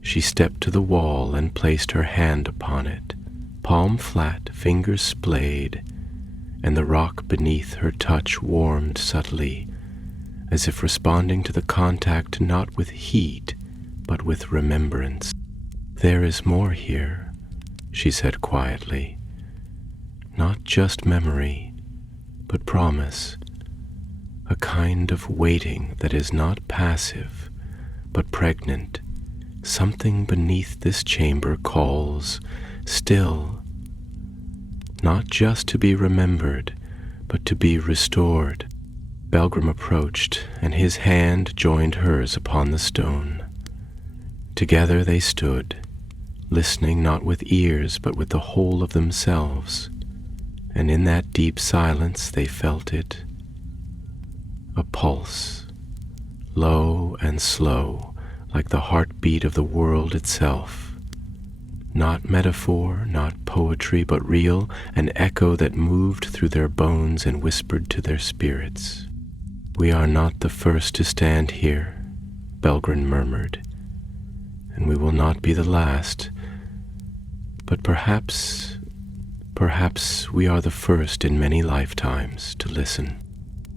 She stepped to the wall and placed her hand upon it, palm flat, fingers splayed, and the rock beneath her touch warmed subtly, as if responding to the contact not with heat, but with remembrance. "There is more here," she said quietly. "Not just memory, but promise, a kind of waiting that is not passive, but pregnant. Something beneath this chamber calls, still, not just to be remembered, but to be restored." Balgrim approached, and his hand joined hers upon the stone. Together they stood, listening not with ears, but with the whole of themselves, and in that deep silence they felt it, a pulse, low and slow, like the heartbeat of the world itself. Not metaphor, not poetry, but real, an echo that moved through their bones and whispered to their spirits. "We are not the first to stand here," Balgrin murmured, "and we will not be the last, but perhaps we are the first in many lifetimes to listen."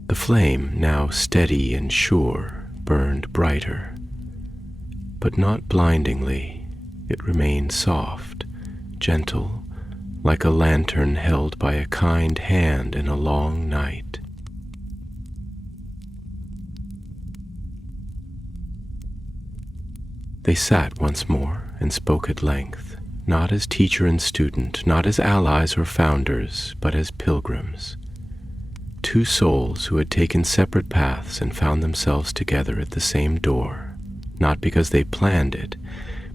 The flame, now steady and sure, burned brighter, but not blindingly. It remained soft, gentle, like a lantern held by a kind hand in a long night. They sat once more and spoke at length, not as teacher and student, not as allies or founders, but as pilgrims. Two souls who had taken separate paths and found themselves together at the same door, not because they planned it,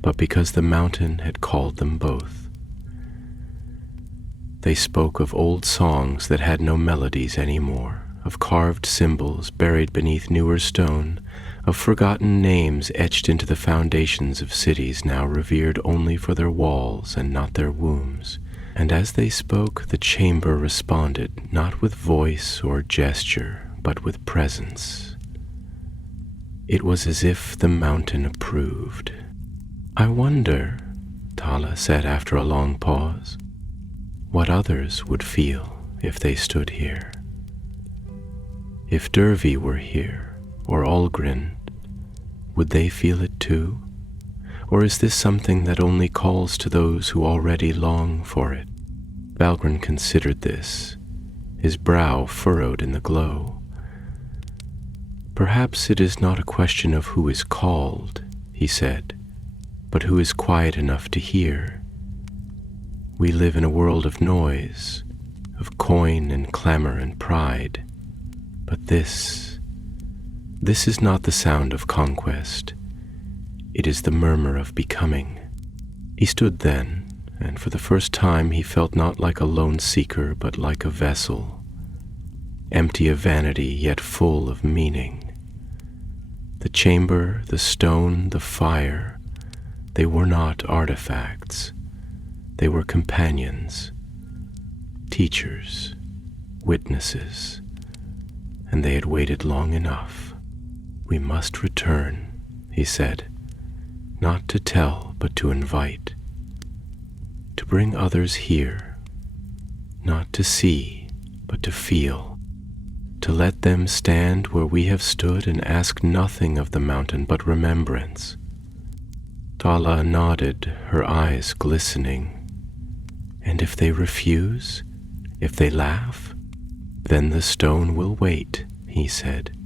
but because the mountain had called them both. They spoke of old songs that had no melodies anymore, of carved symbols buried beneath newer stone, of forgotten names etched into the foundations of cities now revered only for their walls and not their wombs. And as they spoke, the chamber responded, not with voice or gesture, but with presence. It was as if the mountain approved. "I wonder," Tala said after a long pause, "what others would feel if they stood here. If Dervi were here, or Olgrin, would they feel it too? Or is this something that only calls to those who already long for it?" Valgren considered this, his brow furrowed in the glow. "Perhaps it is not a question of who is called," he said, "but who is quiet enough to hear. We live in a world of noise, of coin and clamor and pride, but this is not the sound of conquest. It is the murmur of becoming." He stood then, and for the first time he felt not like a lone seeker, but like a vessel, empty of vanity yet full of meaning. The chamber, the stone, the fire, they were not artifacts. They were companions, teachers, witnesses, and they had waited long enough. "We must return," he said, "not to tell, but to invite, to bring others here, not to see, but to feel, to let them stand where we have stood and ask nothing of the mountain but remembrance." Tala nodded, her eyes glistening. "And if they refuse, if they laugh, then the stone will wait," he said,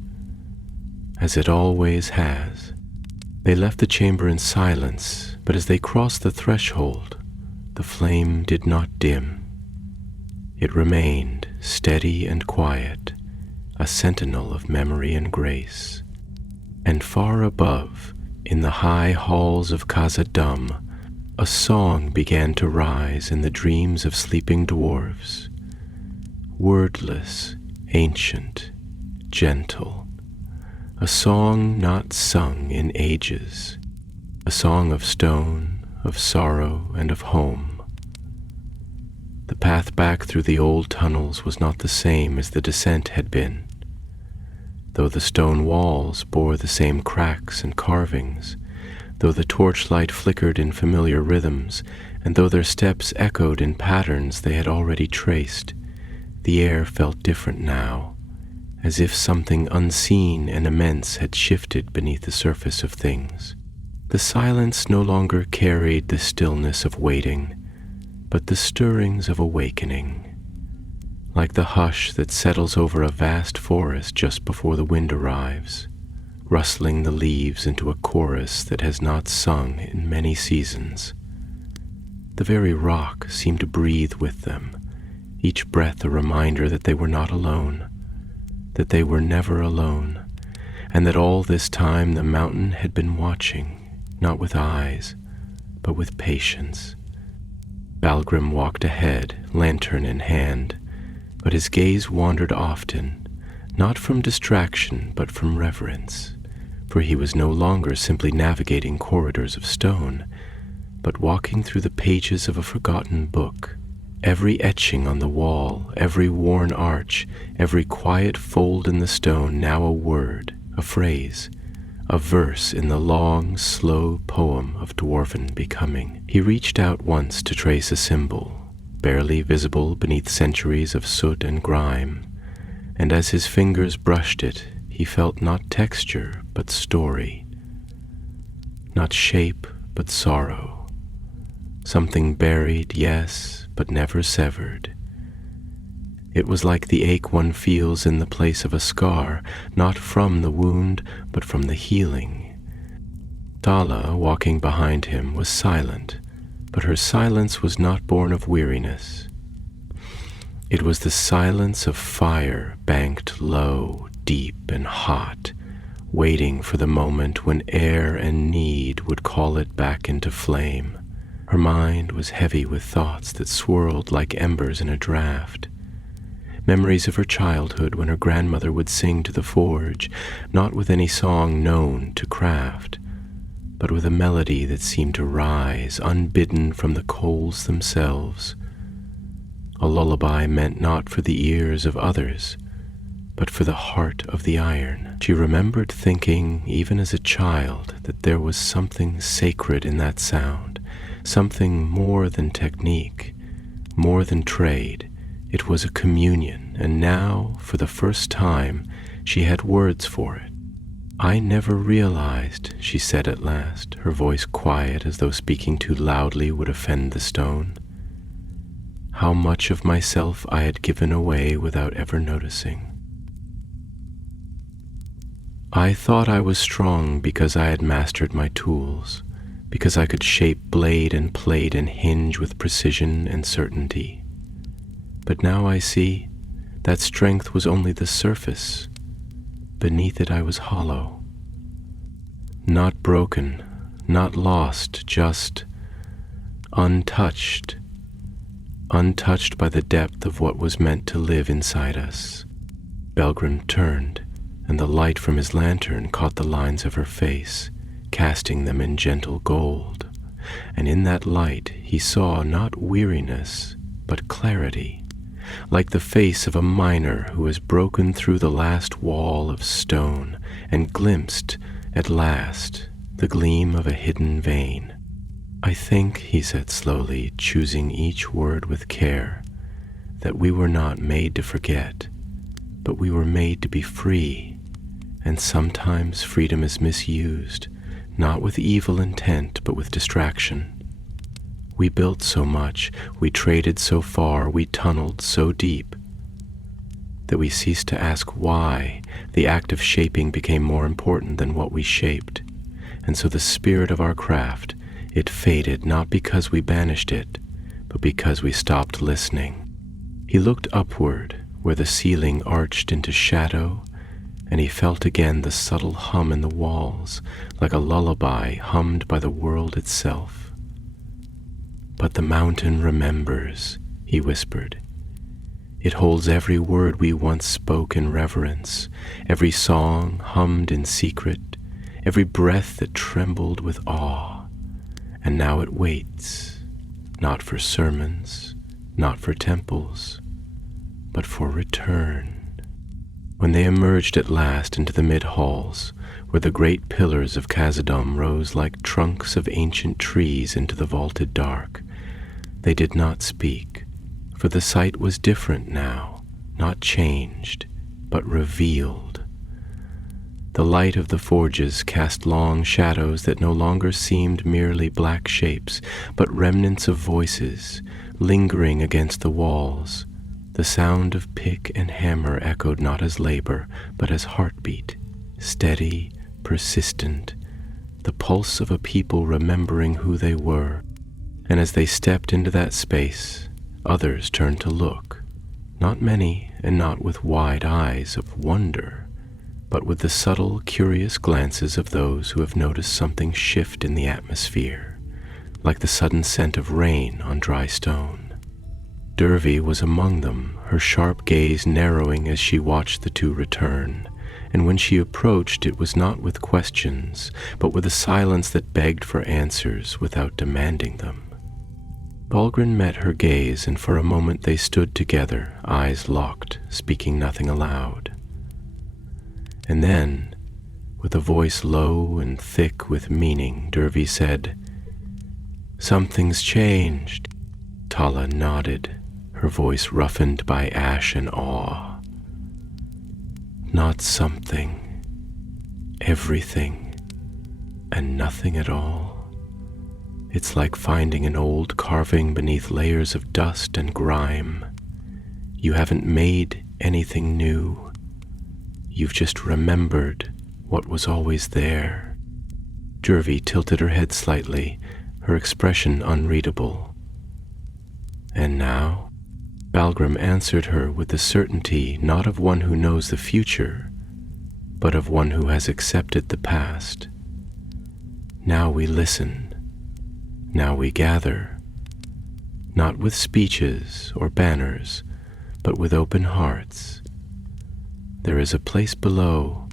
"as it always has." They left the chamber in silence, but as they crossed the threshold, the flame did not dim. It remained steady and quiet, a sentinel of memory and grace. And far above, in the high halls of Casa Dum, a song began to rise in the dreams of sleeping dwarves. Wordless, ancient, gentle, a song not sung in ages, a song of stone, of sorrow, and of home. The path back through the old tunnels was not the same as the descent had been. Though the stone walls bore the same cracks and carvings, though the torchlight flickered in familiar rhythms, and though their steps echoed in patterns they had already traced, the air felt different now, as if something unseen and immense had shifted beneath the surface of things. The silence no longer carried the stillness of waiting, but the stirrings of awakening, like the hush that settles over a vast forest just before the wind arrives, rustling the leaves into a chorus that has not sung in many seasons. The very rock seemed to breathe with them, each breath a reminder that they were not alone, that they were never alone, and that all this time the mountain had been watching, not with eyes, but with patience. Valgrim walked ahead, lantern in hand, but his gaze wandered often, not from distraction, but from reverence, for he was no longer simply navigating corridors of stone, but walking through the pages of a forgotten book. Every etching on the wall, every worn arch, every quiet fold in the stone, now a word, a phrase, a verse in the long, slow poem of dwarven becoming. He reached out once to trace a symbol, barely visible beneath centuries of soot and grime, and as his fingers brushed it, he felt not texture, but story, not shape, but sorrow, something buried, yes, but never severed. It was like the ache one feels in the place of a scar, not from the wound, but from the healing. Tala, walking behind him, was silent, but her silence was not born of weariness. It was the silence of fire banked low, deep, and hot, waiting for the moment when air and need would call it back into flame. Her mind was heavy with thoughts that swirled like embers in a draught. Memories of her childhood when her grandmother would sing to the forge, not with any song known to craft, but with a melody that seemed to rise unbidden from the coals themselves. A lullaby meant not for the ears of others, but for the heart of the iron. She remembered thinking, even as a child, that there was something sacred in that sound, something more than technique, more than trade. It was a communion, and now, for the first time, she had words for it. "I never realized," she said at last, her voice quiet as though speaking too loudly would offend the stone, "how much of myself I had given away without ever noticing. I thought I was strong because I had mastered my tools, because I could shape blade and plate and hinge with precision and certainty. But now I see that strength was only the surface. Beneath it I was hollow. Not broken, not lost, just untouched. Untouched by the depth of what was meant to live inside us." Belgren turned, and the light from his lantern caught the lines of her face, casting them in gentle gold. And in that light he saw not weariness, but clarity, like the face of a miner who has broken through the last wall of stone and glimpsed, at last, the gleam of a hidden vein. "I think," he said slowly, choosing each word with care, "that we were not made to forget, but we were made to be free. And sometimes freedom is misused, not with evil intent, but with distraction. We built so much, we traded so far, we tunneled so deep, that we ceased to ask why. The act of shaping became more important than what we shaped. And so the spirit of our craft, it faded not because we banished it, but because we stopped listening." He looked upward, where the ceiling arched into shadow, and he felt again the subtle hum in the walls, like a lullaby hummed by the world itself. "But the mountain remembers," he whispered. "It holds every word we once spoke in reverence, every song hummed in secret, every breath that trembled with awe. And now it waits, not for sermons, not for temples, but for return." When they emerged at last into the mid-halls, where the great pillars of Khazad-dûm rose like trunks of ancient trees into the vaulted dark, they did not speak, for the sight was different now, not changed, but revealed. The light of the forges cast long shadows that no longer seemed merely black shapes, but remnants of voices, lingering against the walls. The sound of pick and hammer echoed not as labor, but as heartbeat, steady, persistent, the pulse of a people remembering who they were. And as they stepped into that space, others turned to look, not many and not with wide eyes of wonder, but with the subtle, curious glances of those who have noticed something shift in the atmosphere, like the sudden scent of rain on dry stone. Dervy was among them, her sharp gaze narrowing as she watched the two return, and when she approached it was not with questions, but with a silence that begged for answers without demanding them. Belgren met her gaze, and for a moment they stood together, eyes locked, speaking nothing aloud. And then, with a voice low and thick with meaning, Dervy said, "Something's changed." Tala nodded, her voice roughened by ash and awe. "Not something, everything, and nothing at all. It's like finding an old carving beneath layers of dust and grime. You haven't made anything new. You've just remembered what was always there." Dervy tilted her head slightly, her expression unreadable. "And now?" Belgren answered her with the certainty not of one who knows the future, but of one who has accepted the past. "Now we listen, Now we gather, not with speeches or banners, but with open hearts. There is a place below,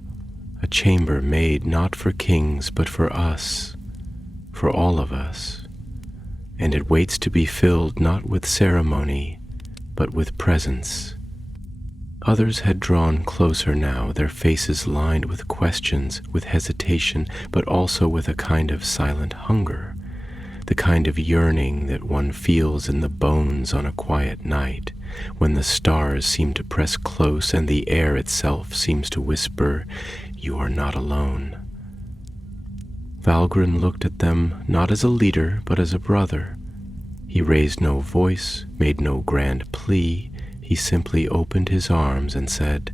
a chamber made not for kings, but for us, for all of us, and it waits to be filled not with ceremony, but with presence. Others had drawn closer now, their faces lined with questions, with hesitation, but also with a kind of silent hunger, the kind of yearning that one feels in the bones on a quiet night, when the stars seem to press close and the air itself seems to whisper, "You are not alone." Valgren looked at them not as a leader, but as a brother. He raised no voice, made no grand plea. He simply opened his arms and said,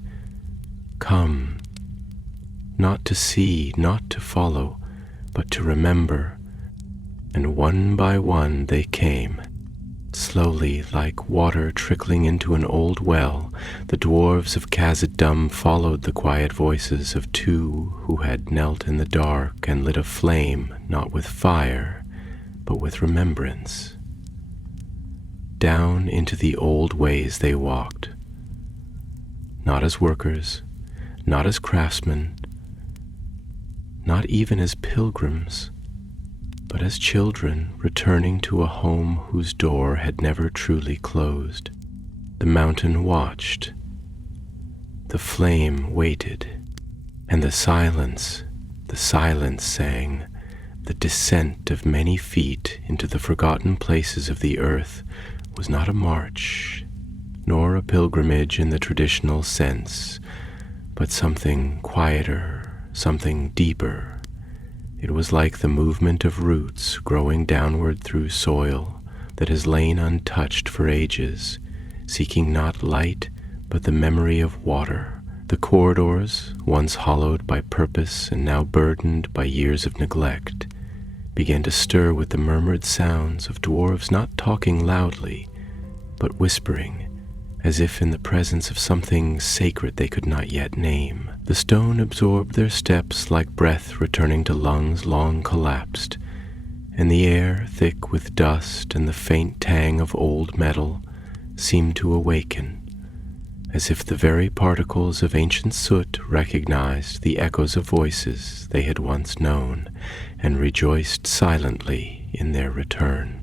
"Come, not to see, not to follow, but to remember." And one by one they came. Slowly, like water trickling into an old well, the dwarves of Khazad-dûm followed the quiet voices of two who had knelt in the dark and lit a flame, not with fire, but with remembrance. Down into the old ways they walked, not as workers, not as craftsmen, not even as pilgrims, but as children returning to a home whose door had never truly closed. The mountain watched, the flame waited, and the silence sang, the descent of many feet into the forgotten places of the earth was not a march, nor a pilgrimage in the traditional sense, but something quieter, something deeper. It was like the movement of roots growing downward through soil that has lain untouched for ages, seeking not light, but the memory of water. The corridors, once hollowed by purpose and now burdened by years of neglect, began to stir with the murmured sounds of dwarves not talking loudly, but whispering, as if in the presence of something sacred they could not yet name. The stone absorbed their steps like breath returning to lungs long collapsed, and the air, thick with dust and the faint tang of old metal, seemed to awaken, as if the very particles of ancient soot recognized the echoes of voices they had once known and rejoiced silently in their return.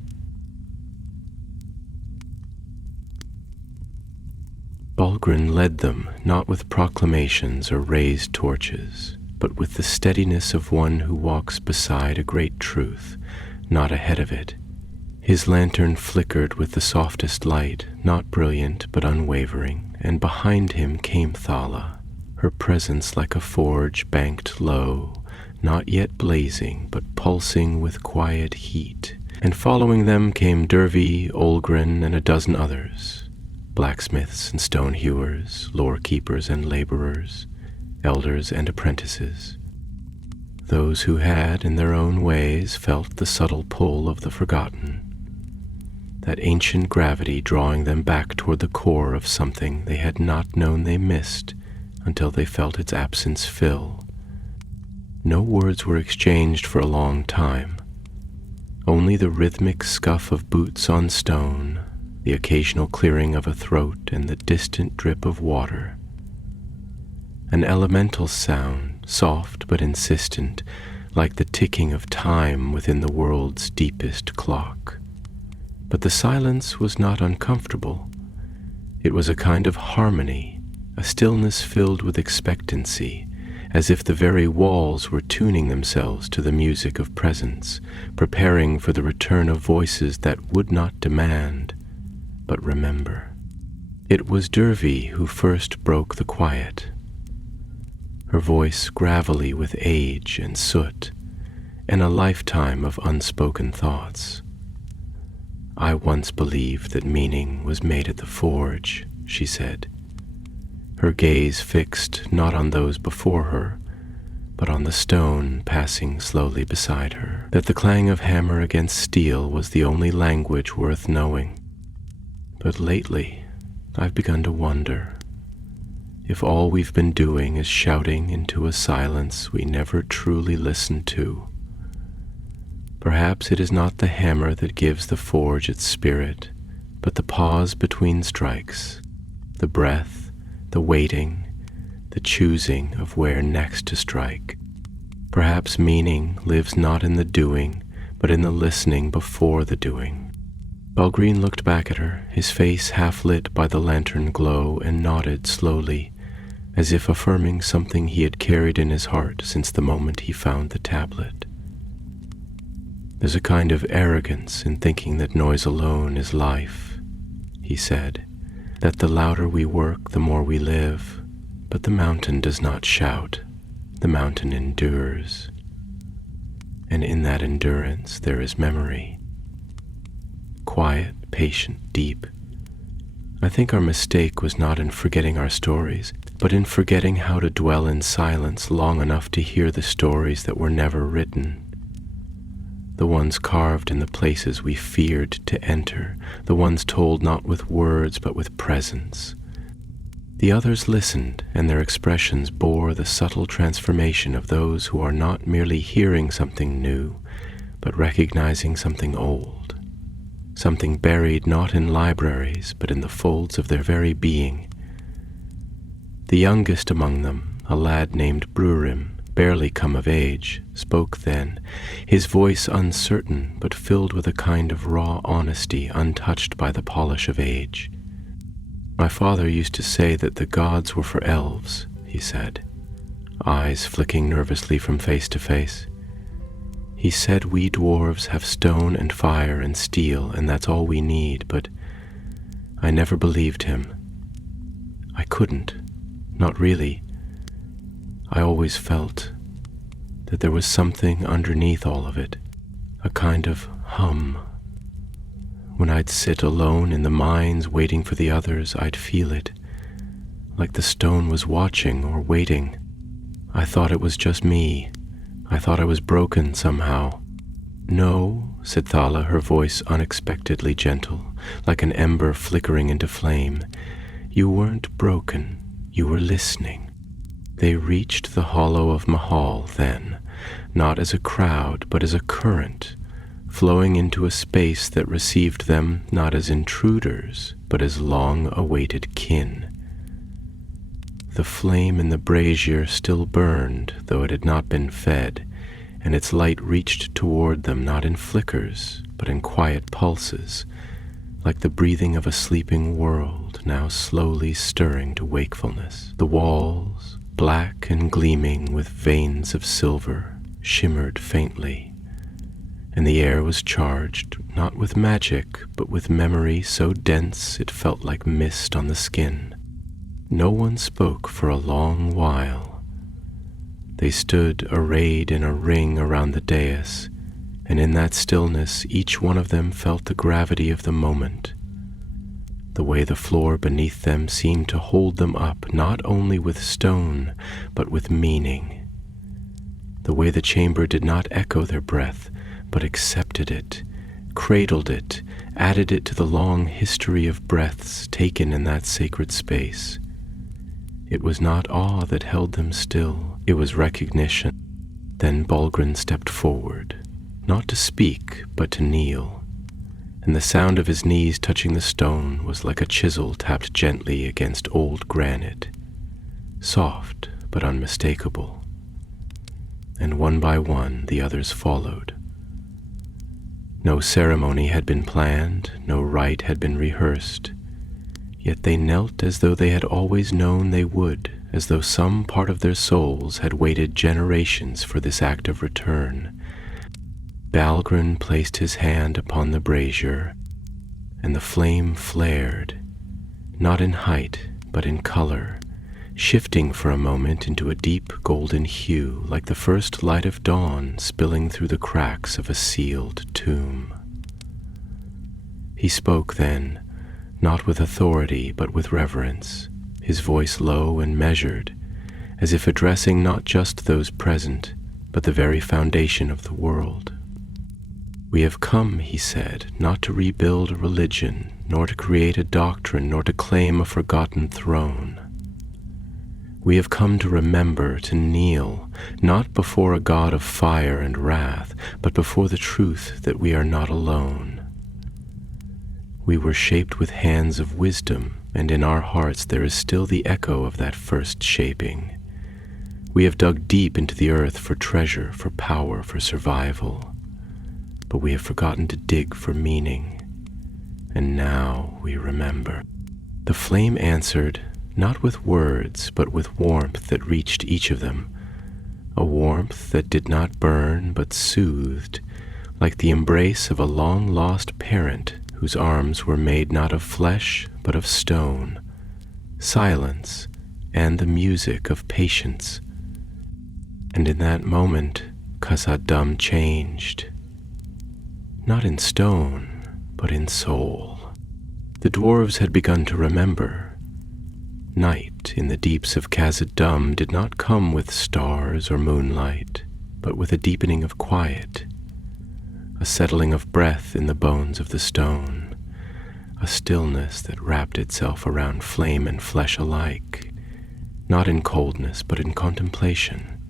Balgrin led them not with proclamations or raised torches, but with the steadiness of one who walks beside a great truth, not ahead of it. His lantern flickered with the softest light, not brilliant but unwavering, and behind him came Thala, her presence like a forge banked low, not yet blazing but pulsing with quiet heat. And following them came Dervi, Olgrin, and a dozen others, blacksmiths and stone hewers, lore keepers and laborers, elders and apprentices. Those who had, in their own ways, felt the subtle pull of the forgotten, that ancient gravity drawing them back toward the core of something they had not known they missed until they felt its absence fill. No words were exchanged for a long time, only the rhythmic scuff of boots on stone, the occasional clearing of a throat, and the distant drip of water. An elemental sound, soft but insistent, like the ticking of time within the world's deepest clock. But the silence was not uncomfortable. It was a kind of harmony, a stillness filled with expectancy, as if the very walls were tuning themselves to the music of presence, preparing for the return of voices that would not demand, but remember. It was Dervi who first broke the quiet, her voice gravelly with age and soot, and a lifetime of unspoken thoughts. "I once believed that meaning was made at the forge," she said, her gaze fixed not on those before her, but on the stone passing slowly beside her, that the clang of hammer against steel was the only language worth knowing. But lately, I've begun to wonder if all we've been doing is shouting into a silence we never truly listened to. Perhaps it is not the hammer that gives the forge its spirit, but the pause between strikes, the breath, the waiting, the choosing of where next to strike. Perhaps meaning lives not in the doing, but in the listening before the doing. Belgreen looked back at her, his face half lit by the lantern glow, and nodded slowly, as if affirming something he had carried in his heart since the moment he found the tablet. "There's a kind of arrogance in thinking that noise alone is life," he said, "that the louder we work, the more we live. But the mountain does not shout. The mountain endures. And in that endurance there is memory. Quiet, patient, deep. I think our mistake was not in forgetting our stories, but in forgetting how to dwell in silence long enough to hear the stories that were never written. The ones carved in the places we feared to enter, the ones told not with words but with presence. The others listened, and their expressions bore the subtle transformation of those who are not merely hearing something new, but recognizing something old, something buried not in libraries, but in the folds of their very being. The youngest among them, a lad named Brurim, barely come of age, spoke then, his voice uncertain, but filled with a kind of raw honesty untouched by the polish of age. "My father used to say that the gods were for elves," he said, eyes flicking nervously from face to face. "He said we dwarves have stone and fire and steel, and that's all we need, but I never believed him. I couldn't, not really. I always felt that there was something underneath all of it, a kind of hum. When I'd sit alone in the mines waiting for the others, I'd feel it, like the stone was watching or waiting. I thought it was just me. I thought I was broken somehow." "No," said Thala, her voice unexpectedly gentle, like an ember flickering into flame. "You weren't broken. You were listening." They reached the hollow of Mahal then, not as a crowd, but as a current, flowing into a space that received them not as intruders, but as long-awaited kin. The flame in the brazier still burned, though it had not been fed, and its light reached toward them not in flickers, but in quiet pulses, like the breathing of a sleeping world now slowly stirring to wakefulness. The walls, black and gleaming with veins of silver, shimmered faintly, and the air was charged not with magic, but with memory so dense it felt like mist on the skin. No one spoke for a long while. They stood arrayed in a ring around the dais, and in that stillness each one of them felt the gravity of the moment. The way the floor beneath them seemed to hold them up not only with stone, but with meaning. The way the chamber did not echo their breath, but accepted it, cradled it, added it to the long history of breaths taken in that sacred space. It was not awe that held them still, it was recognition. Then Balgrin stepped forward, not to speak, but to kneel, and the sound of his knees touching the stone was like a chisel tapped gently against old granite, soft but unmistakable. And one by one the others followed. No ceremony had been planned, no rite had been rehearsed, yet they knelt as though they had always known they would, as though some part of their souls had waited generations for this act of return. Balgrin placed his hand upon the brazier, and the flame flared, not in height, but in color, shifting for a moment into a deep golden hue, like the first light of dawn spilling through the cracks of a sealed tomb. He spoke then, not with authority, but with reverence, his voice low and measured, as if addressing not just those present, but the very foundation of the world. "We have come," he said, "not to rebuild a religion, nor to create a doctrine, nor to claim a forgotten throne. We have come to remember to kneel, not before a God of fire and wrath, but before the truth that we are not alone. We were shaped with hands of wisdom, and in our hearts there is still the echo of that first shaping. We have dug deep into the earth for treasure, for power, for survival, but we have forgotten to dig for meaning, and now we remember. The flame answered, not with words, but with warmth that reached each of them, a warmth that did not burn but soothed, like the embrace of a long-lost parent whose arms were made not of flesh but of stone, silence and the music of patience. And in that moment, Khazad-dûm changed, not in stone, but in soul. The dwarves had begun to remember. Night in the deeps of Khazad-dûm did not come with stars or moonlight, but with a deepening of quiet, a settling of breath in the bones of the stone, a stillness that wrapped itself around flame and flesh alike, not in coldness but in contemplation.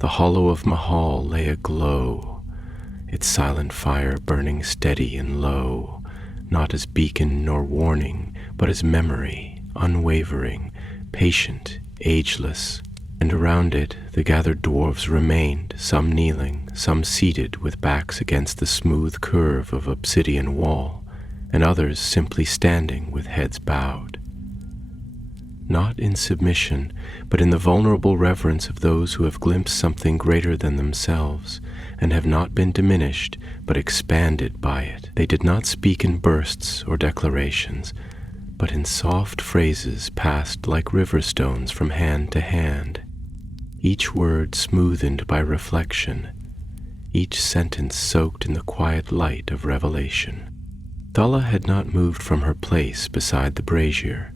The hollow of Mahal lay aglow, its silent fire burning steady and low, not as beacon nor warning, but as memory, unwavering, patient, ageless. And around it the gathered dwarves remained, some kneeling, some seated with backs against the smooth curve of obsidian wall, and others simply standing with heads bowed. Not in submission, but in the vulnerable reverence of those who have glimpsed something greater than themselves, and have not been diminished, but expanded by it. They did not speak in bursts or declarations, but in soft phrases passed like river stones from hand to hand, each word smoothened by reflection, each sentence soaked in the quiet light of revelation. Thalla had not moved from her place beside the brazier.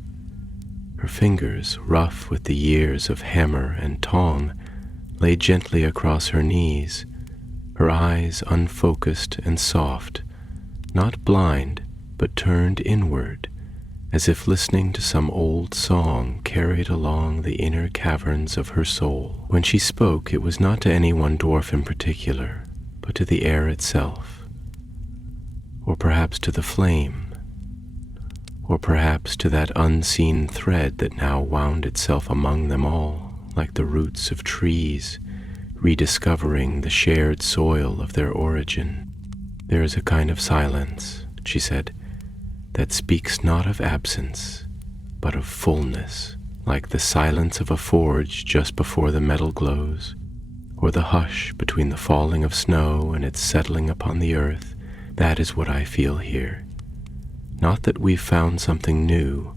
Her fingers, rough with the years of hammer and tong, lay gently across her knees, her eyes unfocused and soft, not blind, but turned inward, as if listening to some old song carried along the inner caverns of her soul. When she spoke, it was not to any one dwarf in particular, but to the air itself, or perhaps to the flame, or perhaps to that unseen thread that now wound itself among them all, like the roots of trees, rediscovering the shared soil of their origin. There is a kind of silence, she said, that speaks not of absence, but of fullness, like the silence of a forge just before the metal glows, or the hush between the falling of snow and its settling upon the earth. That is what I feel here. Not that we've found something new,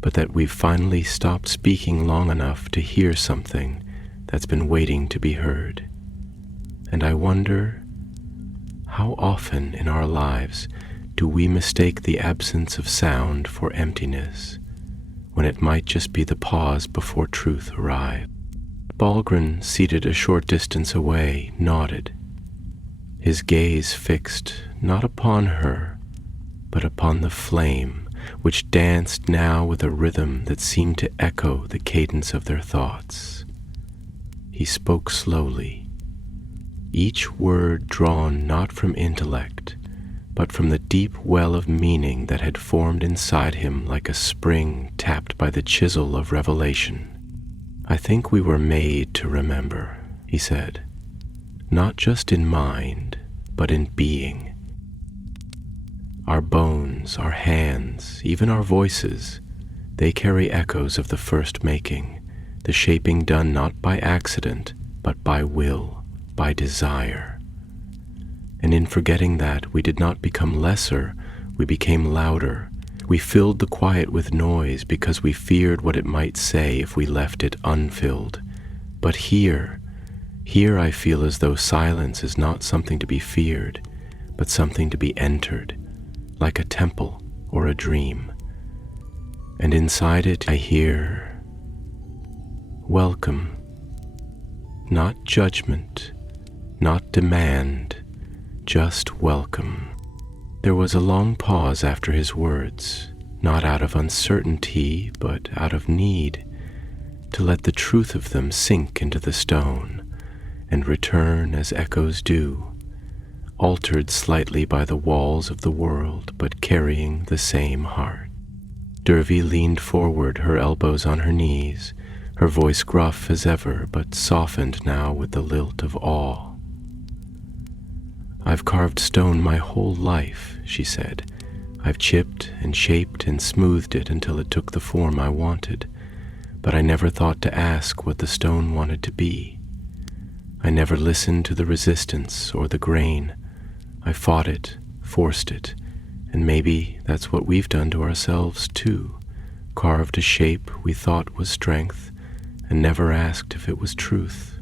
but that we've finally stopped speaking long enough to hear something that's been waiting to be heard. And I wonder, how often in our lives do we mistake the absence of sound for emptiness, when it might just be the pause before truth arrives? Balgrin, seated a short distance away, nodded, his gaze fixed not upon her, but upon the flame, which danced now with a rhythm that seemed to echo the cadence of their thoughts. He spoke slowly, each word drawn not from intellect, but from the deep well of meaning that had formed inside him like a spring tapped by the chisel of revelation. I think we were made to remember, he said, not just in mind, but in being. Our bones, our hands, even our voices, they carry echoes of the first making, the shaping done not by accident, but by will, by desire. And in forgetting that, we did not become lesser, we became louder. We filled the quiet with noise because we feared what it might say if we left it unfilled. But here I feel as though silence is not something to be feared, but something to be entered, like a temple or a dream. And inside it I hear, welcome, not judgment, not demand, just welcome. There was a long pause after his words, not out of uncertainty, but out of need, to let the truth of them sink into the stone and return as echoes do, altered slightly by the walls of the world, but carrying the same heart. Dervy leaned forward, her elbows on her knees, her voice gruff as ever, but softened now with the lilt of awe. "I've carved stone my whole life," she said. "I've chipped and shaped and smoothed it until it took the form I wanted, but I never thought to ask what the stone wanted to be. I never listened to the resistance or the grain. I fought it, forced it, and maybe that's what we've done to ourselves too, carved a shape we thought was strength and never asked if it was truth."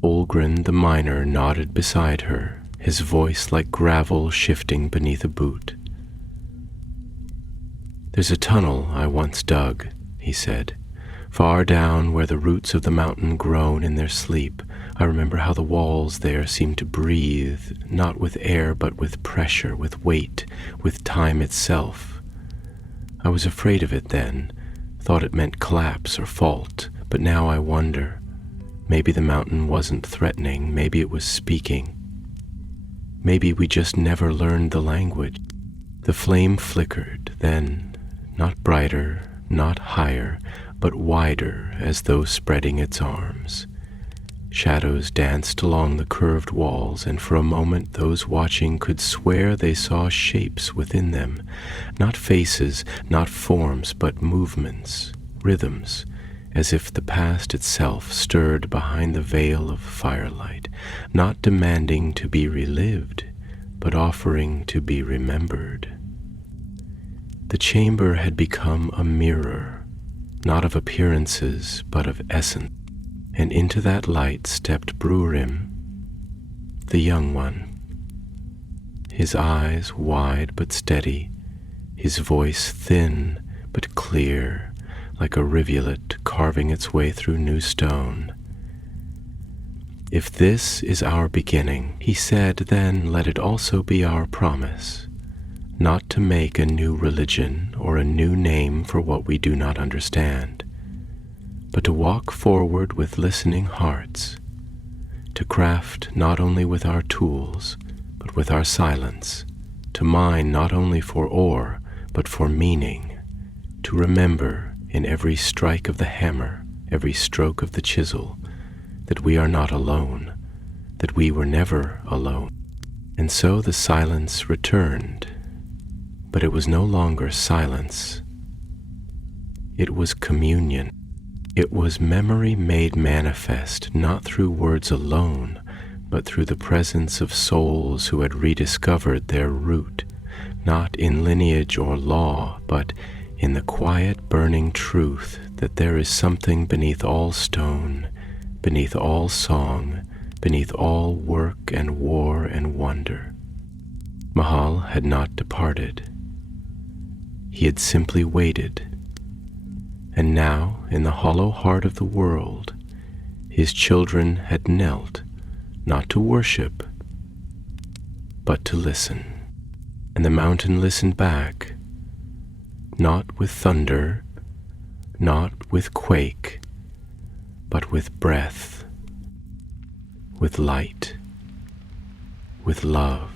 Olgren the miner nodded beside her, his voice like gravel shifting beneath a boot. "There's a tunnel I once dug," he said. "Far down where the roots of the mountain groan in their sleep, I remember how the walls there seemed to breathe, not with air but with pressure, with weight, with time itself. I was afraid of it then, thought it meant collapse or fault, but now I wonder. Maybe the mountain wasn't threatening, maybe it was speaking. Maybe we just never learned the language." The flame flickered, then, not brighter, not higher, but wider as though spreading its arms. Shadows danced along the curved walls, and for a moment those watching could swear they saw shapes within them, not faces, not forms, but movements, rhythms, as if the past itself stirred behind the veil of firelight, not demanding to be relived, but offering to be remembered. The chamber had become a mirror, not of appearances, but of essence, and into that light stepped Brurim, the young one. His eyes wide but steady, his voice thin but clear, like a rivulet carving its way through new stone. "If this is our beginning," he said, "then let it also be our promise, not to make a new religion or a new name for what we do not understand, but to walk forward with listening hearts, to craft not only with our tools, but with our silence, to mine not only for ore, but for meaning, to remember in every strike of the hammer, every stroke of the chisel, that we are not alone, that we were never alone." And so the silence returned, but it was no longer silence. It was communion. It was memory made manifest, not through words alone, but through the presence of souls who had rediscovered their root, not in lineage or law, but in the quiet burning truth that there is something beneath all stone, beneath all song, beneath all work and war and wonder. Mahal had not departed. He had simply waited. And now, in the hollow heart of the world, his children had knelt, not to worship, but to listen. And the mountain listened back, not with thunder, not with quake, but with breath, with light, with love.